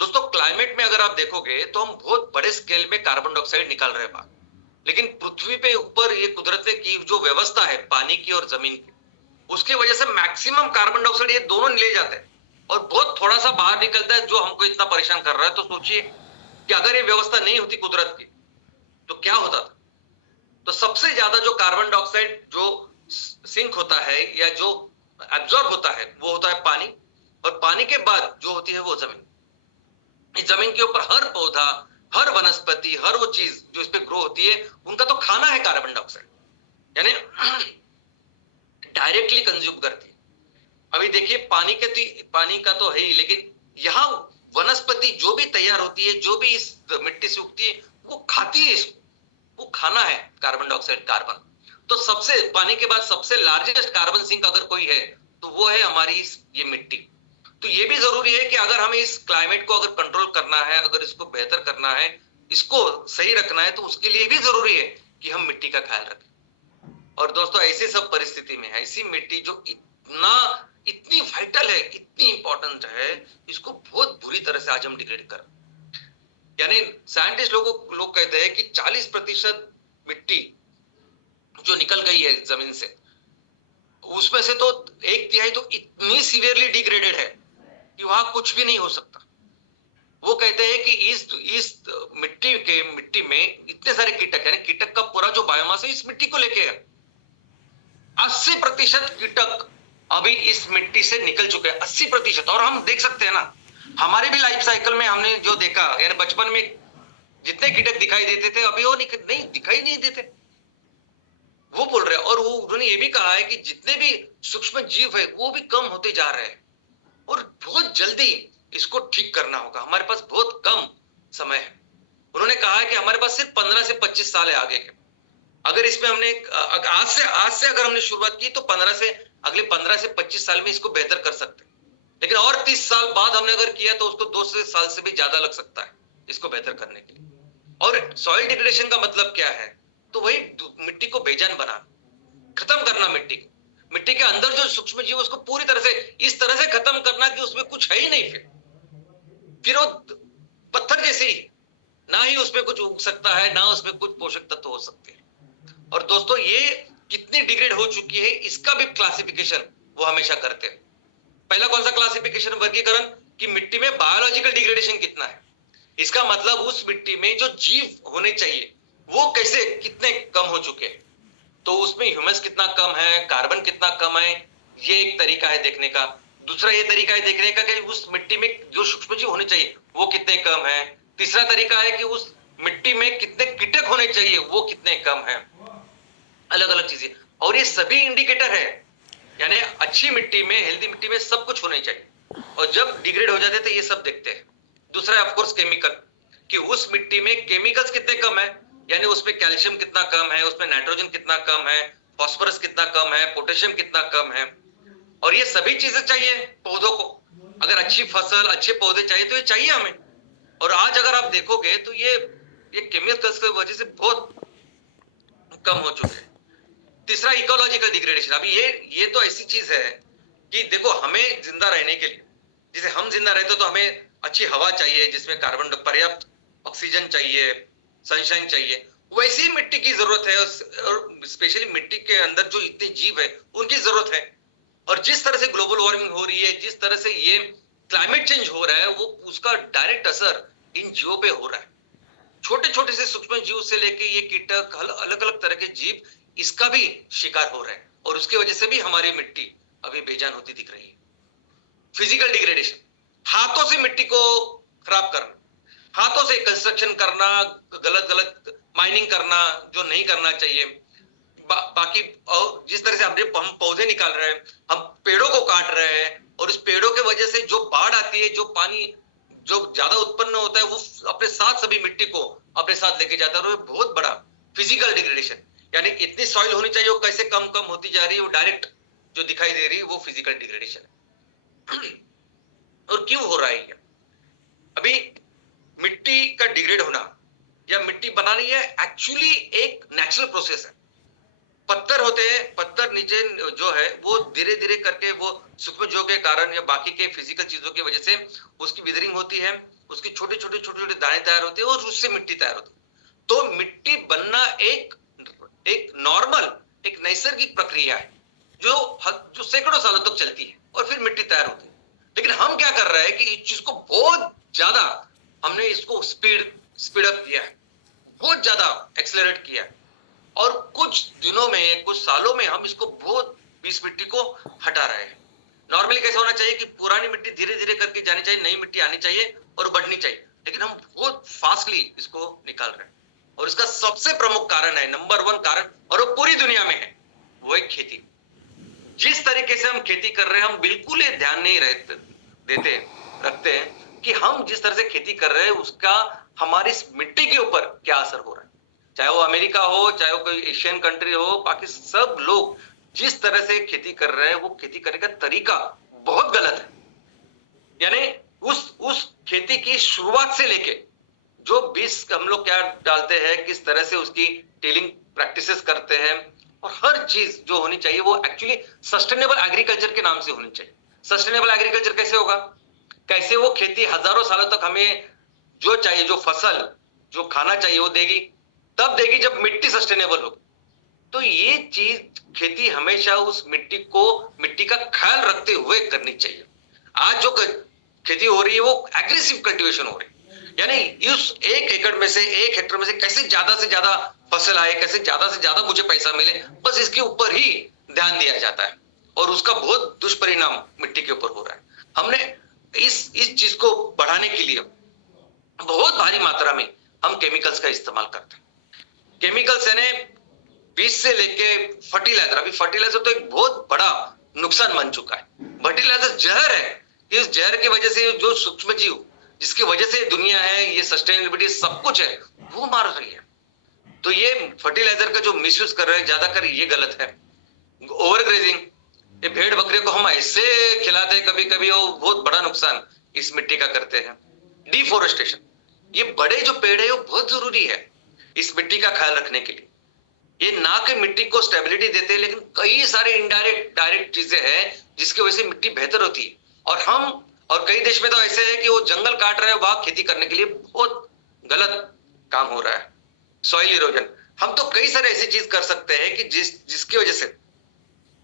दोस्तों, क्लाइमेट में अगर आप देखोगे तो हम बहुत बड़े स्केल में कार्बन डाइऑक्साइड निकाल रहे हैं, लेकिन पृथ्वी पे ऊपर ये कुदरत की जो व्यवस्था है पानी की और जमीन की, उसकी वजह से मैक्सिमम कार्बन डाइऑक्साइड ये दोनों ले जाते हैं और बहुत थोड़ा सा बाहर निकलता है जो हमको इतना परेशान कर रहा है। तो सोचिए कि अगर ये व्यवस्था नहीं होती कुदरत की तो क्या होता था। तो सबसे ज्यादा जो कार्बन डाइऑक्साइड जो सिंक होता है या जो एब्जॉर्ब होता है वो होता है पानी, और पानी के बाद जो होती है वो जमीन। इस जमीन के ऊपर हर पौधा, हर वनस्पति, हर वो चीज जो इस पे ग्रो होती है, उनका तो खाना है कार्बन डाइऑक्साइड, यानी डायरेक्टली कंज्यूम करती है। अभी देखिए पानी का तो है ही, लेकिन यहाँ वनस्पति जो भी तैयार होती है, जो भी इस मिट्टी से उगती है, वो खाती है इसको, वो खाना है कार्बन डाइऑक्साइड, कार्बन। तो सबसे पानी के बाद सबसे लार्जेस्ट कार्बन सिंक अगर कोई है तो वो है हमारी ये मिट्टी। तो ये भी जरूरी है कि अगर हमें इस क्लाइमेट को अगर कंट्रोल करना है, अगर इसको बेहतर करना है, इसको सही रखना है, तो उसके लिए भी जरूरी है कि हम मिट्टी का ख्याल रखें। और दोस्तों ऐसी सब परिस्थिति में ऐसी मिट्टी जो इतनी वाइटल है, इतनी इंपॉर्टेंट है, इसको बहुत बुरी तरह से आज हम डिग्रेड कर, यानी साइंटिस्ट लोग कहते हैं कि 40% मिट्टी जो निकल गई है जमीन से, उसमें से तो 1/3 तो इतनी सीवियरली डिग्रेडेड है कि वहां कुछ भी नहीं हो सकता। वो कहते हैं कि इस मिट्टी में इतने सारे कीटक, यानी कीटक का पूरा जो बायोमास है इस मिट्टी को लेके है। 80% कीटक अभी इस मिट्टी से निकल चुके हैं, 80%। और हम देख सकते हैं ना, हमारे भी लाइफ साइकिल में हमने जो देखा, यानी बचपन में जितने कीटक दिखाई देते थे अभी वो नहीं दिखाई नहीं देते, वो बोल रहे हैं। और उन्होंने ये भी कहा है कि जितने भी सूक्ष्म जीव है वो भी कम होते जा रहे हैं और बहुत जल्दी इसको ठीक करना होगा, हमारे पास बहुत कम समय है। उन्होंने कहा है कि हमारे पास सिर्फ 15 से 25 साल है आगे के। अगर इसमें हमने आज से अगर हमने शुरुआत की तो अगले 15 से 25 साल में इसको बेहतर कर सकते हैं। लेकिन और 30 साल बाद हमने अगर किया तो उसको 2 साल से भी ज्यादा लग सकता है इसको बेहतर करने के लिए। और सॉइल डिग्रेडेशन का मतलब क्या है, तो वही मिट्टी को बेजान बनाना, खत्म करना मिट्टी के अंदर जो सूक्ष्म जीव उसको पूरी तरह से इस तरह से खत्म करना कि उसमें कुछ है ही नहीं, फिर वो पत्थर जैसे ही, ना ही उसमें कुछ उग सकता है, ना उसमें कुछ पोषक तत्व हो सकते हैं। और दोस्तों ये कितनी डिग्रेड हो चुकी है इसका भी क्लासिफिकेशन वो हमेशा करते हैं। पहला कौन सा क्लासिफिकेशन, वर्गीकरण, कि मिट्टी में बायोलॉजिकल डिग्रेडेशन कितना है। इसका मतलब उस मिट्टी में जो जीव होने चाहिए वो कैसे कितने कम हो चुके हैं। तो उसमें ह्यूमस कितना कम है, कार्बन कितना कम है, ये एक तरीका है देखने का। दूसरा ये तरीका है देखने का कि उस मिट्टी में जो सूक्ष्मजीव होने चाहिए वो कितने कम है। तीसरा तरीका है कि उस मिट्टी में कितने कीटक होने चाहिए वो कितने कम है। अलग अलग चीजें, और ये सभी इंडिकेटर है, यानी अच्छी मिट्टी में, हेल्दी मिट्टी में सब कुछ होने चाहिए। और जब डिग्रेड हो जाते हैं तो ये सब देखते हैं। दूसरा है ऑफकोर्स केमिकल, कि उस मिट्टी में केमिकल्स कितने कम है, यानी उसमें कैल्शियम कितना कम है, उसमें नाइट्रोजन कितना कम है, फास्फोरस कितना कम है, पोटेशियम कितना कम है। और ये सभी चीजें चाहिए पौधों को। अगर अच्छी फसल, अच्छे पौधे चाहिए तो ये चाहिए हमें। और आज अगर आप देखोगे तो ये केमिकल्स की वजह से बहुत कम हो चुके हैं। तीसरा इकोलॉजिकल डिग्रेडेशन। अभी ये तो ऐसी चीज है कि देखो, हमें जिंदा रहने के लिए, जैसे हम जिंदा रहते तो हमें अच्छी हवा चाहिए जिसमें कार्बन, पर्याप्त ऑक्सीजन चाहिए, सनशाइन चाहिए, वैसी ही मिट्टी की जरूरत है। और स्पेशली मिट्टी के अंदर जो इतने जीव है उनकी जरूरत है। और जिस तरह से ग्लोबल वार्मिंग हो रही है, जिस तरह से ये क्लाइमेट चेंज हो रहा है, वो उसका डायरेक्ट असर इन जीवों पे हो रहा है। छोटे छोटे से सूक्ष्म जीव से लेके ये कीटक, अलग अलग तरह के जीव इसका भी शिकार हो रहे हैं। और उसकी वजह से भी हमारी मिट्टी अभी बेजान होती दिख रही है। फिजिकल डिग्रेडेशन, हाथों से मिट्टी को खराब करना, हाथों से कंस्ट्रक्शन करना, गलत माइनिंग करना जो नहीं करना चाहिए। बाकी और जिस तरह से हम पौधे निकाल रहे हैं, हम पेड़ों को काट रहे हैं, और इस पेड़ों के वजह से जो बाढ़ आती है, जो पानी जो ज्यादा उत्पन्न होता है, वो अपने साथ सभी मिट्टी को अपने साथ लेके जाता है। और वो बहुत बड़ा फिजिकल डिग्रेडेशन, यानी इतनी सॉइल होनी चाहिए वो कैसे कम होती जा रही है, वो डायरेक्ट जो दिखाई दे रही है वो फिजिकल डिग्रेडेशन है। और क्यों हो रहा है ये? अभी मिट्टी का डिग्रेड होना या मिट्टी बनानी है एक्चुअली एक नेचुरल प्रोसेस है। पत्थर होते हैं, पत्थर नीचे जो है वो धीरे धीरे करके वो सूक्ष्मजीवों के कारण या बाकी के फिजिकल चीजों की वजह से उसकी विदरिंग होती है, उसके छोटे छोटे दाने तैयार होते हैं और उससे मिट्टी तैयार होती है। तो मिट्टी बनना एक नॉर्मल, एक नैसर्गिक प्रक्रिया है जो सैकड़ों सालों तक चलती है और फिर मिट्टी तैयार होती है। लेकिन हम क्या कर रहे हैं कि इस चीज को बहुत ज्यादा हमने इसको स्पीड अप किया है, बहुत ज्यादा एक्सेलरेट किया है, और कुछ दिनों में, कुछ सालों में हम इसको बहुत इस मिट्टी को हटा रहे हैं। नॉर्मली कैसे होना चाहिए कि पुरानी मिट्टी धीरे धीरे करके जानी चाहिए, नई मिट्टी आनी चाहिए और बढ़नी चाहिए, लेकिन हम बहुत फास्टली इसको निकाल रहे हैं। और इसका सबसे प्रमुख कारण है, नंबर 1 कारण, और वो पूरी दुनिया में है, वो है खेती। जिस तरीके से हम खेती कर रहे हैं, हम बिल्कुल ये ध्यान नहीं रखते हैं कि हम जिस तरह से खेती कर रहे हैं उसका हमारी इस मिट्टी के ऊपर क्या असर हो रहा है। चाहे वो अमेरिका हो, चाहे वो कोई एशियन कंट्री हो, बाकी सब लोग जिस तरह से खेती कर रहे हैं, वो खेती करने का तरीका बहुत गलत है। यानी उस खेती की शुरुआत से लेके जो बीज हम लोग क्या डालते हैं, किस तरह से उसकी टिलिंग प्रैक्टिसेस करते हैं, और हर चीज जो होनी चाहिए वो एक्चुअली सस्टेनेबल एग्रीकल्चर के नाम से होनी चाहिए। सस्टेनेबल एग्रीकल्चर कैसे होगा? कैसे वो खेती हजारों सालों तक हमें जो चाहिए, जो फसल, जो खाना चाहिए वो देगी, तब देगी जब मिट्टी सस्टेनेबल होगी। तो ये चीज खेती हमेशा उस मिट्टी का ख्याल रखते हुए करनी चाहिए। आज जो खेती हो रही है वो एग्रेसिव कल्टीवेशन हो रही है, यानी उस 1 एकड़ में से, 1 हेक्टेयर में से कैसे ज्यादा से ज्यादा फसल आए, कैसे ज्यादा से ज्यादा मुझे पैसा मिले, बस इसके ऊपर ही ध्यान दिया जाता है, और उसका बहुत दुष्परिणाम मिट्टी के ऊपर हो रहा है। हमने इस चीज को बढ़ाने के लिए बहुत भारी मात्रा में हम केमिकल्स का इस्तेमाल करते हैं। केमिकल्स यानी बीज से लेके फर्टिलाइजर, अभी फर्टिलाइजर तो एक बहुत बड़ा नुकसान बन चुका है। फर्टिलाइजर जहर है, इस जहर की वजह से जो सूक्ष्म जीव जिसकी वजह से दुनिया है, ये सस्टेनेबिलिटी सब कुछ है, वो मार रही है। तो ये फर्टिलाइजर का जो मिसयूज कर रहे हैं ज्यादातर, ये गलत है। ओवर ग्रेजिंग, ये भेड़ बकरियों को हम ऐसे खिलाते हैं कभी कभी, वो बहुत बड़ा नुकसान इस मिट्टी का करते हैं। डिफोरेस्टेशन, ये बड़े जो पेड़ है वो बहुत जरूरी है इस मिट्टी का ख्याल रखने के लिए। ये ना कि मिट्टी को स्टेबिलिटी देते हैं, लेकिन कई सारे इनडायरेक्ट डायरेक्ट चीजें हैं जिसकी वजह से मिट्टी बेहतर होती है। और कई देश में तो ऐसे है कि वो जंगल काट रहे हैं वहां खेती करने के लिए, बहुत गलत काम हो रहा है। सॉइल इरोजन, हम तो कई सारे ऐसी चीज कर सकते हैं कि जिसकी वजह से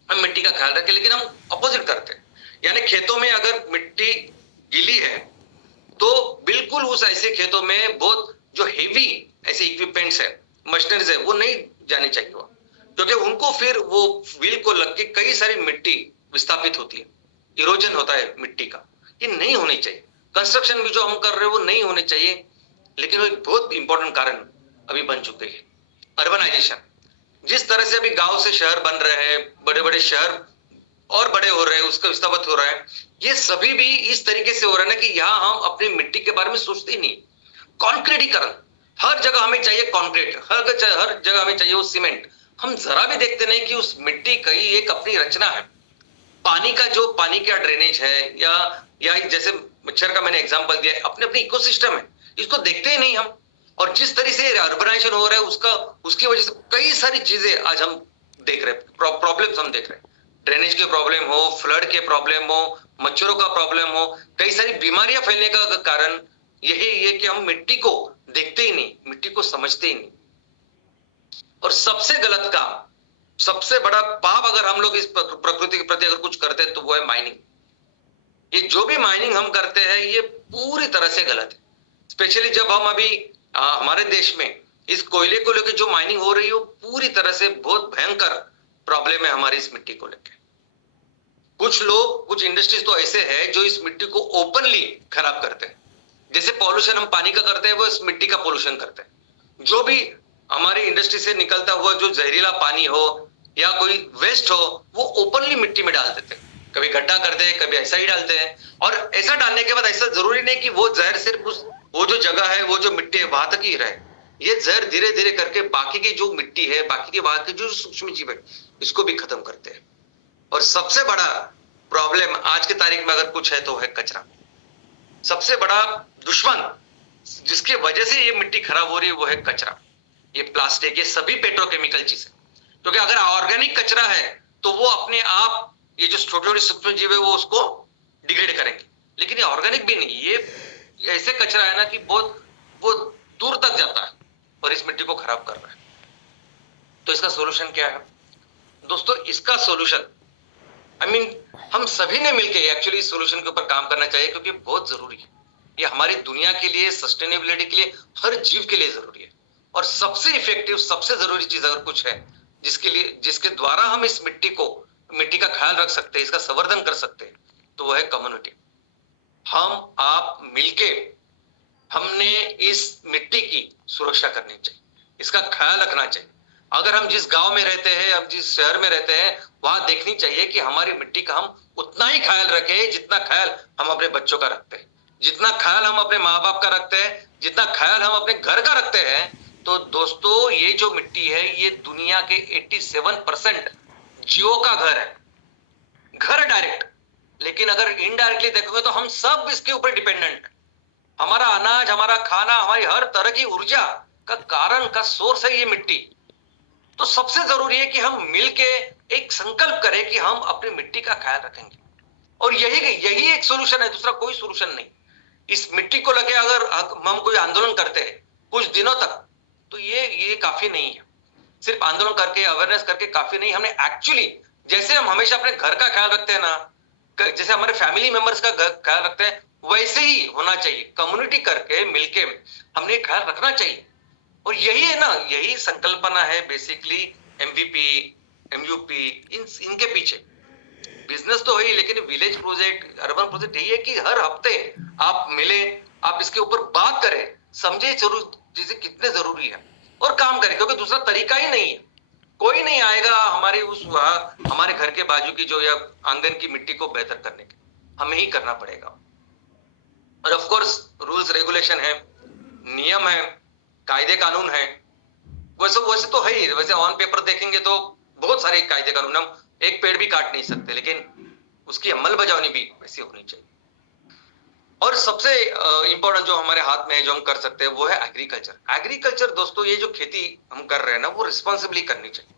हम मिट्टी का ख्याल रखें, लेकिन हम अपोजिट करते हैं। यानी खेतों में अगर मिट्टी गीली है तो बिल्कुल उस ऐसे खेतों में बहुत जो हेवी ऐसे इक्विपमेंट्स है, मशीनरीज है, वो नहीं जानी चाहिए वो, क्योंकि उनको फिर वो व्हील को लग के कई सारी मिट्टी विस्थापित होती है, इरोजन होता है मिट्टी का। ये नहीं होनी चाहिए। कंस्ट्रक्शन भी जो हम कर रहे हैं वो नहीं होने चाहिए, लेकिन वो एक बहुत इंपॉर्टेंट कारण अभी बन चुके हैं। अर्बनाइजेशन, जिस तरह से अभी गांव से शहर बन रहे हैं, बड़े बड़े शहर और बड़े हो रहे हैं, उसका विस्तार हो रहा है, ये सभी भी इस तरीके से हो रहा है ना कि यहाँ हम अपनी मिट्टी के बारे में सोचते ही नहीं। कॉन्क्रीटीकरण, हर जगह हमें चाहिए कंक्रीट, हर जगह हमें चाहिए वो सीमेंट। हम जरा भी देखते नहीं कि उस मिट्टी की एक अपनी रचना है। पानी का ड्रेनेज है, या जैसे मच्छर का मैंने एग्जांपल दिया, अपने अपने इकोसिस्टम है, इसको देखते ही नहीं हम। और जिस तरह से अर्बनाइजेशन हो रहा है उसकी वजह से कई सारी चीजें आज हम देख रहे हैं, प्रॉब्लम्स हम देख रहे हैं। ड्रेनेज के प्रॉब्लम हो, फ्लड के प्रॉब्लम हो, मच्छरों का प्रॉब्लम हो, कई सारी बीमारियां फैलने का कारण यही है कि हम मिट्टी को देखते ही नहीं, मिट्टी को समझते ही नहीं। और सबसे गलत काम, सबसे बड़ा पाप अगर हम लोग इस प्रकृति के प्रति अगर कुछ करते हैं तो वो है माइनिंग। ये जो भी माइनिंग हम करते हैं ये पूरी तरह से गलत है। स्पेशली जब हम अभी हमारे देश में इस कोयले को लेकर जो माइनिंग हो रही है, वो पूरी तरह से बहुत भयंकर प्रॉब्लम है हमारी इस मिट्टी को लेकर। कुछ इंडस्ट्रीज तो ऐसे है जो इस मिट्टी को ओपनली खराब करते हैं। जैसे पॉल्यूशन हम पानी का करते हैं, वो इस मिट्टी का पॉल्यूशन करते हैं। जो भी हमारी इंडस्ट्री से निकलता हुआ जो जहरीला पानी हो या कोई वेस्ट हो, वो ओपनली मिट्टी में डाल देते हैं। कभी गड्ढा करते हैं, कभी ऐसा ही डालते हैं। और ऐसा डालने के बाद ऐसा जरूरी नहीं कि वो जहर सिर्फ वो जो जगह है, वो जो मिट्टी है वहां तक ही रहे। ये जहर धीरे धीरे करके बाकी की जो मिट्टी है, बाकी के वहां के जो सूक्ष्म जीव है, इसको भी खत्म करते हैं। और सबसे बड़ा प्रॉब्लम आज की तारीख में अगर कुछ है तो है कचरा। सबसे बड़ा दुश्मन जिसकी वजह से ये मिट्टी खराब हो रही है वो है कचरा। ये प्लास्टिक, ये सभी पेट्रोकेमिकल चीजें। क्योंकि अगर ऑर्गेनिक कचरा है तो वो अपने आप ये जो छोटे छोटे सूक्ष्म जीव है वो उसको डिग्रेड करेंगे, लेकिन ये ऑर्गेनिक भी नहीं, ये ऐसे कचरा है ना कि बहुत दूर तक जाता है और इस मिट्टी को खराब कर रहा है। तो इसका सोल्यूशन क्या है दोस्तों? इसका सोल्यूशन हम सभी ने मिलकर एक्चुअली इस सोल्यूशन के ऊपर काम करना चाहिए, क्योंकि बहुत जरूरी है। ये हमारी दुनिया के लिए, सस्टेनेबिलिटी के लिए, हर जीव के लिए जरूरी है। और सबसे इफेक्टिव, सबसे जरूरी चीज अगर कुछ है जिसके द्वारा हम इस मिट्टी का ख्याल रख सकते हैं, इसका संवर्धन कर सकते हैं, तो वह है कम्युनिटी। हम आप मिलके हमने इस मिट्टी की सुरक्षा करनी चाहिए, इसका ख्याल रखना चाहिए। अगर हम जिस गांव में रहते हैं, हम जिस शहर में रहते हैं, वहां देखनी चाहिए कि हमारी मिट्टी का हम उतना ही ख्याल रखें जितना ख्याल हम अपने बच्चों का रखते हैं, जितना ख्याल हम अपने माँ बाप का रखते हैं, जितना ख्याल हम अपने घर का रखते हैं। तो दोस्तों, ये जो मिट्टी है, ये दुनिया के 87% जीवों का घर है, घर डायरेक्ट। लेकिन अगर इनडायरेक्टली देखोगे तो हम सब इसके ऊपर डिपेंडेंट है। हमारा अनाज, हमारा खाना, हमारी हर तरह की ऊर्जा का कारण का सोर्स है ये मिट्टी। तो सबसे जरूरी है कि हम मिलके एक संकल्प करें कि हम अपनी मिट्टी का ख्याल रखेंगे, और यही एक सोल्यूशन है, दूसरा कोई सोल्यूशन नहीं। इस मिट्टी को लेके अगर हम कोई आंदोलन करते हैं कुछ दिनों तक, तो ये काफी नहीं है। सिर्फ आंदोलन करके, अवेयरनेस करके काफी नहीं। हमने एक्चुअली, जैसे हम हमेशा अपने घर का ख्याल रखते हैं ना, जैसे हमारे फैमिली मेंबर्स का ख्याल रखते हैं, वैसे ही होना चाहिए। कम्युनिटी करके मिलके हमने ख्याल रखना चाहिए। और यही है ना, यही संकल्पना है बेसिकली एमवीपी, एमयूपी, इनके पीछे। बिजनेस तो है ही, लेकिन विलेज प्रोजेक्ट, अर्बन प्रोजेक्ट यही है कि हर हफ्ते आप मिले, आप इसके ऊपर बात करें, समझे जरूर चीजें कितने जरूरी है, और काम करें, क्योंकि दूसरा तरीका ही नहीं है। कोई नहीं आएगा हमारे घर के बाजू की जो या आंगन की मिट्टी को बेहतर करने के, हमें ही करना पड़ेगा। और ऑफ कोर्स रूल्स रेगुलेशन है, नियम है, कायदे कानून है, वैसे तो है ही। वैसे ऑन पेपर देखेंगे तो बहुत सारे कायदे कानून, हम एक पेड़ भी काट नहीं सकते, लेकिन उसकी अमलबजावनी भी वैसी होनी चाहिए। और सबसे इंपॉर्टेंट जो हमारे हाथ में है, जो हम कर सकते हैं, वो है एग्रीकल्चर। दोस्तों, ये जो खेती हम कर रहे हैं ना, वो रिस्पॉन्सिबली करनी चाहिए।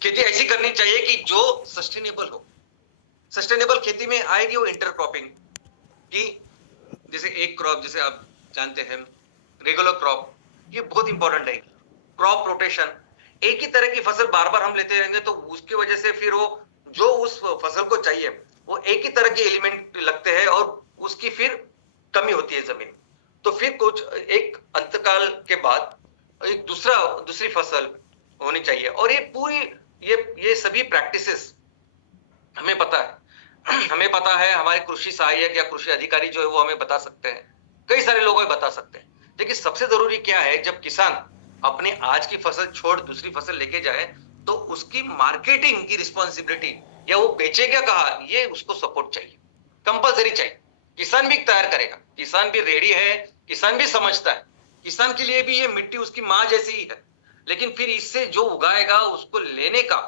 खेती ऐसी करनी चाहिए कि जो सस्टेनेबल हो। सस्टेनेबल खेती में आएगी वो इंटरक्रॉपिंग की, जैसे एक क्रॉप, जैसे आप जानते हैं रेगुलर क्रॉप, ये बहुत इंपॉर्टेंट है। क्रॉप रोटेशन, एक ही तरह की फसल बार बार हम लेते रहेंगे तो उसकी वजह से फिर वो जो उस फसल को चाहिए वो एक ही तरह के एलिमेंट लगते हैं, और उसकी फिर कमी होती है जमीन। तो फिर कुछ एक अंतकाल के बाद एक दूसरी फसल होनी चाहिए। और ये पूरी ये सभी प्रैक्टिसेस हमें पता है, हमारे कृषि सहायक या कृषि अधिकारी जो है वो हमें बता सकते हैं, कई सारे लोग हमें बता सकते हैं। लेकिन सबसे जरूरी क्या है, जब किसान अपने आज की फसल छोड़ दूसरी फसल लेके जाए, तो उसकी मार्केटिंग की रिस्पॉन्सिबिलिटी, या वो बेचेगा कहाँ, ये उसको सपोर्ट चाहिए, कंपलसरी चाहिए। किसान भी तैयार करेगा, किसान भी रेडी है, किसान भी समझता है, किसान के लिए भी ये मिट्टी उसकी माँ जैसी ही है। लेकिन फिर इससे जो उगाएगा उसको लेने का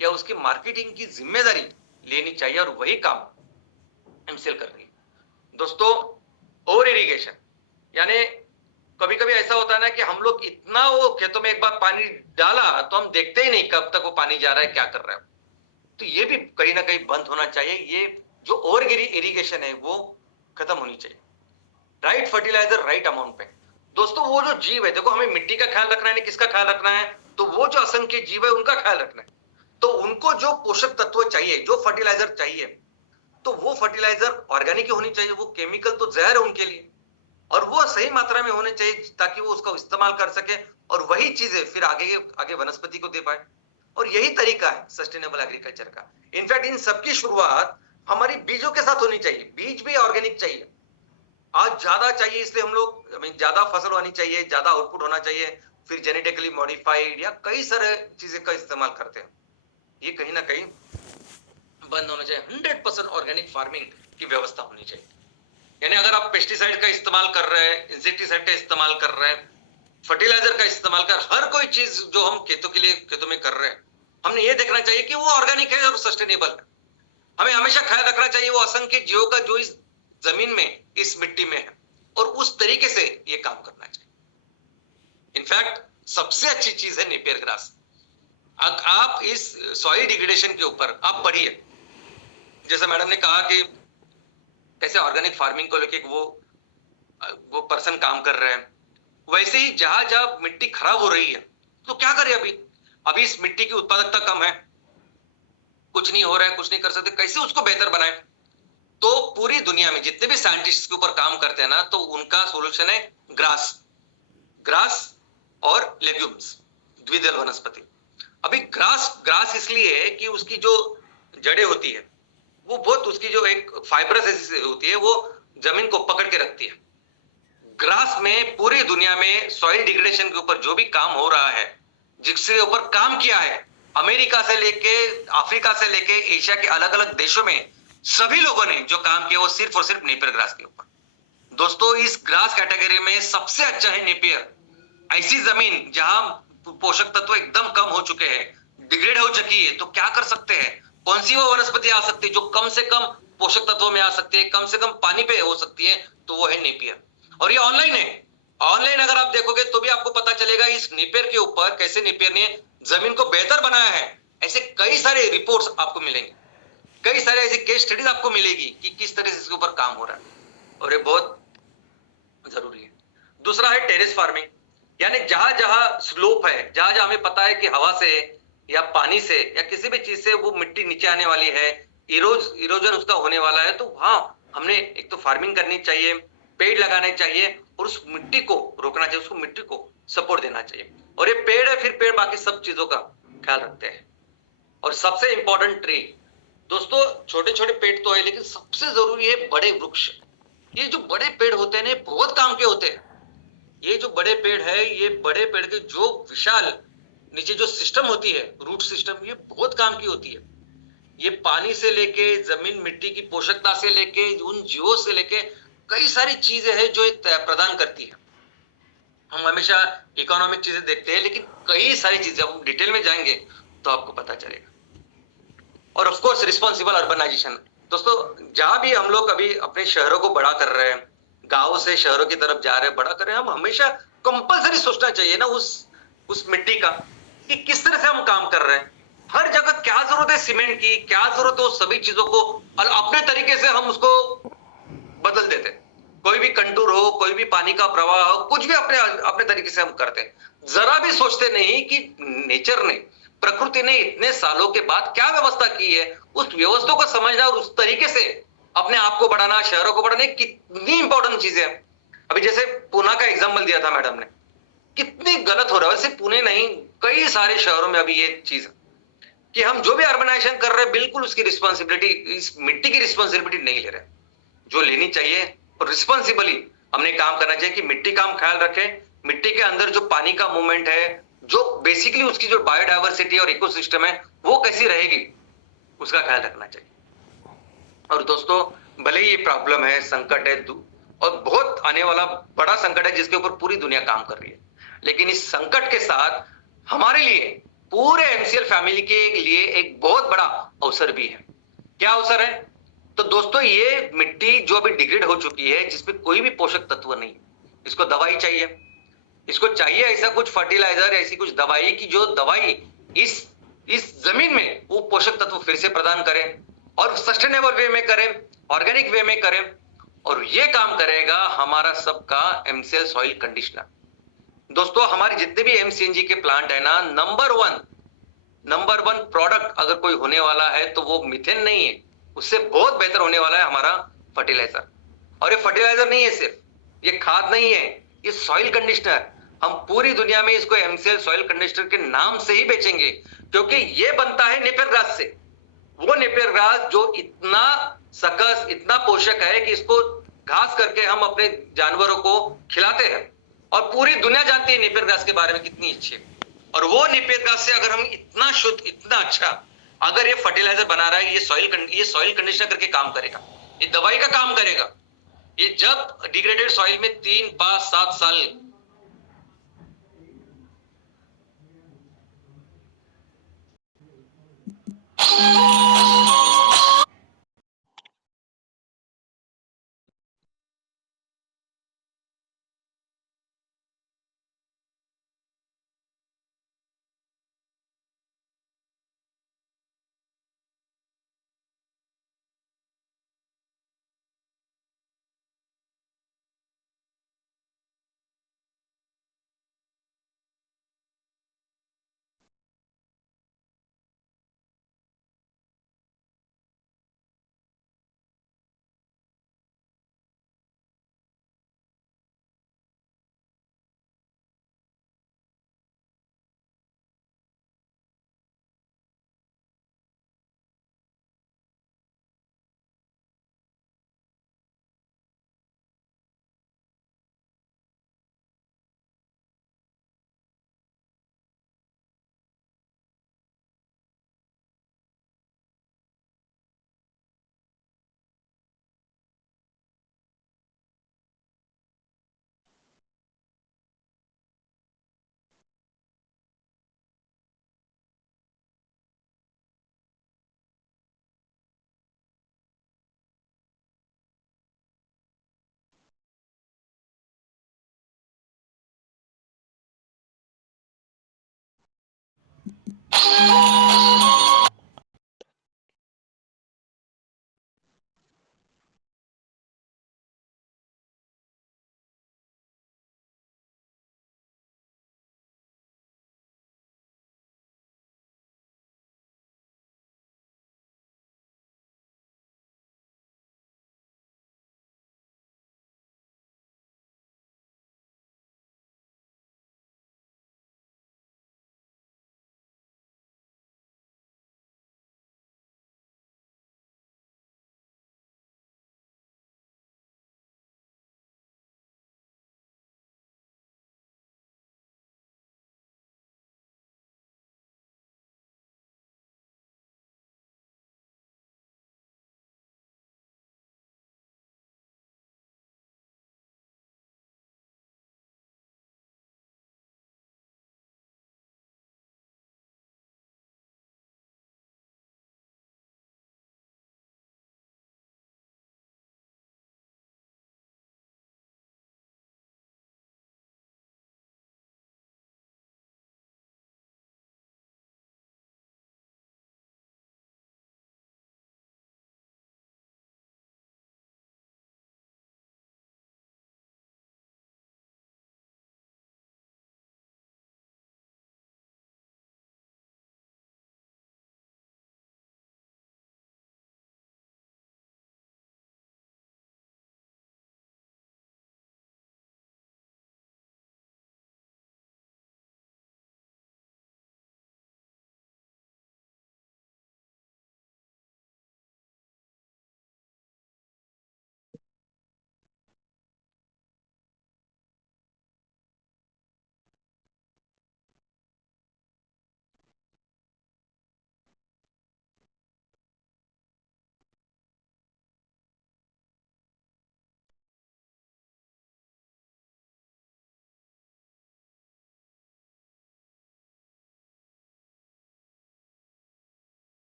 या उसकी मार्केटिंग की जिम्मेदारी लेनी चाहिए, और वही काम एमसीएल कर रही है। दोस्तों, ओवर इरिगेशन, यानी कभी कभी ऐसा होता है ना कि हम लोग इतना, वो खेतों में एक बार पानी डाला तो हम देखते ही नहीं कब तक वो पानी जा रहा है, क्या कर रहा है। तो ये भी कहीं ना कहीं बंद होना चाहिए। ये जो ओवर इरिगेशन है वो खत्म होनी चाहिए। राइट फर्टिलाइजर राइट अमाउंट पे। दोस्तों, वो जो जीव है, देखो हमें मिट्टी का ख्याल रखना है, नहीं किसका ख्याल रखना है, तो वो जो असंख्य जीव है उनका ख्याल रखना है। तो उनको जो पोषक तत्व चाहिए, जो फर्टिलाइजर चाहिए, तो वो फर्टिलाइजर ऑर्गेनिक होनी चाहिए। वो केमिकल तो जहर है उनके लिए, और वो सही मात्रा में होने चाहिए ताकि वो उसका इस्तेमाल कर सके, और वही चीजें फिर आगे वनस्पति को दे पाए। और यही तरीका है सस्टेनेबल एग्रीकल्चर का। इनफैक्ट इन सबकी शुरुआत हमारी बीजों के साथ होनी चाहिए। बीज भी ऑर्गेनिक चाहिए। आज ज्यादा चाहिए, इसलिए हम लोग ज्यादा फसल होनी चाहिए, ज्यादा आउटपुट होना चाहिए, फिर जेनेटिकली मॉडिफाइड या कई सारे चीजें का इस्तेमाल करते हैं। ये कहीं ना कहीं बंद होना चाहिए। 100% ऑर्गेनिक फार्मिंग की व्यवस्था होनी चाहिए। यानी अगर आप पेस्टिसाइड का इस्तेमाल कर रहे हैं, इंसेक्टिसाइड का इस्तेमाल कर रहे हैं, फर्टिलाइजर का इस्तेमाल कर, हर कोई चीज जो हम खेतों में कर रहे हैं, हमने ये देखना चाहिए कि वो ऑर्गेनिक है और सस्टेनेबल है। हमें हमेशा ख्याल रखना चाहिए वो असंख्य जीवों का जो इस जमीन में, इस मिट्टी में है, और उस तरीके से ये काम करना चाहिए। इनफैक्ट सबसे अच्छी चीज है नेपियर ग्रास। आप इस सॉइल डिग्रेडेशन के ऊपर आप पढ़िए, जैसे मैडम ने कहा कि कैसे ऑर्गेनिक फार्मिंग को लेके वो पर्सन काम कर रहे हैं, वैसे ही जहां जहां मिट्टी खराब हो रही है तो क्या करें। अभी इस मिट्टी की उत्पादकता कम है, कुछ नहीं हो रहा है, कुछ नहीं कर सकते, कैसे उसको बेहतर बनाए? तो पूरी दुनिया में जितने भी साइंटिस्ट के ऊपर काम करते हैं ना, तो उनका सोल्यूशन है ग्रास। ग्रास और लेग्यूम्स, द्विदल वनस्पति। अभी ग्रास ग्रास इसलिए है कि उसकी जो जड़ें होती है वो बहुत, उसकी जो एक फाइब्रस ऐसी होती है, वो जमीन को पकड़ के रखती है। ग्रास में पूरी दुनिया में सॉइल डिग्रेडेशन के ऊपर जो भी काम हो रहा है, जिसके ऊपर काम किया है, अमेरिका से लेके अफ्रीका से लेके एशिया के अलग अलग देशों में सभी लोगों ने जो काम किया वो सिर्फ और सिर्फ नेपियर ग्रास के ऊपर। दोस्तों, इस ग्रास कैटेगरी में सबसे अच्छा है नेपियर। ऐसी जमीन जहां पोषक तत्व एकदम कम हो चुके हैं, डिग्रेड हो चुकी है, तो क्या कर सकते हैं? कौन सी वो वनस्पति आ सकती है जो कम से कम पोषक तत्वों में आ सकती है, कम से कम पानी पे हो सकती है? तो वो है नेपियर। और ये ऑनलाइन है। ऑनलाइन अगर आप देखोगे तो भी आपको पता चलेगा इस नेपियर के ऊपर कैसे नेपियर ने जमीन को बेहतर बनाया है। ऐसे कई सारे रिपोर्ट्स आपको मिलेंगे, कई सारे ऐसी केस स्टडीज आपको मिलेगी कि किस तरह से इसके ऊपर काम हो रहा है, और ये बहुत जरूरी है। दूसरा है टेरेस फार्मिंग, यानी जहां जहां स्लोप है, जहां जहां हमें पता है कि हवा से या पानी से या किसी भी चीज से वो मिट्टी नीचे आने वाली है, इरोजन उसका होने वाला है, तो वहां हमने एक तो फार्मिंग करनी चाहिए, पेड़ लगाने चाहिए और उस मिट्टी को रोकना चाहिए, उसको मिट्टी को सपोर्ट देना चाहिए। और ये पेड़ है, फिर पेड़ बाकी सब चीजों का ख्याल रखते हैं। और सबसे इंपॉर्टेंट ट्री, दोस्तों छोटे छोटे पेड़ तो है, लेकिन सबसे जरूरी है बड़े वृक्ष। ये जो बड़े पेड़ होते हैं बहुत काम के होते हैं। ये जो बड़े पेड़ है, ये बड़े पेड़ के जो विशाल नीचे जो सिस्टम होती है, रूट सिस्टम, ये बहुत काम की होती है। ये पानी से लेके जमीन मिट्टी की पोषकता से लेके उन जीवों से लेके कई सारी चीजें हैं जो प्रदान करती है। हम हमेशा इकोनॉमिक चीजें देखते हैं, लेकिन कई सारी चीजें, जब डिटेल में जाएंगे तो आपको पता चलेगा। और ऑफ कोर्स रिस्पॉन्सिबल अर्बनाइजेशन। दोस्तों, जहां भी हम लोग अभी अपने शहरों को बड़ा कर रहे हैं, गांव से शहरों की तरफ जा रहे हैं, बड़ा कर रहे हैं, हम हमेशा कंपलसरी सोचना चाहिए ना उस मिट्टी का, कि किस तरह से हम काम कर रहे हैं। हर जगह क्या जरूरत है सीमेंट की, क्या जरूरत है, उस सभी चीजों को और अपने तरीके से हम उसको बदल देते हैं। कोई भी कंटूर हो, कोई भी पानी का प्रवाह हो, कुछ भी अपने अपने तरीके से हम करते हैं। जरा भी सोचते नहीं कि नेचर ने, प्रकृति ने इतने सालों के बाद क्या व्यवस्था की है, उस व्यवस्था को समझना और उस तरीके से अपने आप को बढ़ाना, शहरों को बढ़ाना, कितनी इंपॉर्टेंट चीज है। अभी जैसे पुणे का एग्जाम्पल दिया था मैडम ने, कितनी गलत हो रहा है। सिर्फ पुणे नहीं, कई सारे शहरों में अभी ये चीज कि हम जो भी अर्बनाइजेशन कर रहे हैं, बिल्कुल उसकी रिस्पॉन्सिबिलिटी, इस मिट्टी की रिस्पॉन्सिबिलिटी नहीं ले रहे, जो लेनी चाहिए। और रिस्पॉन्सिबली हमने काम करना चाहिए कि मिट्टी का हम ख्याल रखें। मिट्टी के अंदर जो पानी का मूवमेंट है, जो बेसिकली उसकी जो बायोडाइवर्सिटी और इकोसिस्टम है, वो कैसी रहेगी, उसका ख्याल रखना चाहिए। और दोस्तों, भले ही ये प्रॉब्लम है, संकट है, और बहुत आने वाला बड़ा संकट है जिसके ऊपर पूरी दुनिया काम कर रही है, लेकिन इस संकट के साथ हमारे लिए, पूरे एमसीएल फैमिली के लिए एक बहुत बड़ा अवसर भी है। क्या अवसर है? तो दोस्तों, ये मिट्टी जो अभी डिग्रेड हो चुकी है, जिसमें कोई भी पोषक तत्व नहीं, इसको दवाई चाहिए। इसको चाहिए ऐसा कुछ फर्टिलाइजर, ऐसी कुछ दवाई की जो दवाई इस जमीन में वो पोषक तत्व फिर से प्रदान करे, और सस्टेनेबल वे में करें, ऑर्गेनिक वे में करें। और ये काम करेगा हमारा सबका एमसीएल सॉइल कंडीशनर। दोस्तों, हमारे जितने भी एमसीएनजी के प्लांट है ना, नंबर वन प्रोडक्ट अगर कोई होने वाला है तो वो मीथेन नहीं है, उससे बहुत बेहतर होने वाला है हमारा फर्टिलाइजर। और ये फर्टिलाइजर नहीं है सिर्फ, ये खाद नहीं है, ये सॉइल कंडीशनर। हम पूरी दुनिया में इसको एमसीएल सॉइल कंडीशनर के नाम से ही बेचेंगे, क्योंकि ये बनता है नेपियर ग्रास से। वो नेपियर ग्रास जो इतना सकस, इतना पोषक है कि इसको घास करके हम अपने जानवरों को खिलाते हैं। और पूरी दुनिया जानती है नेपियर ग्रास के बारे में कितनी अच्छी है। और वो नेपियर ग्रास से अगर हम इतना शुद्ध, इतना अच्छा, अगर ये फर्टिलाइजर बना रहा है, ये सॉइल कंडीशनर करके काम करेगा, ये दवाई का काम करेगा। ये जब डिग्रेडेड सॉइल में 3, 5, 7 साल है।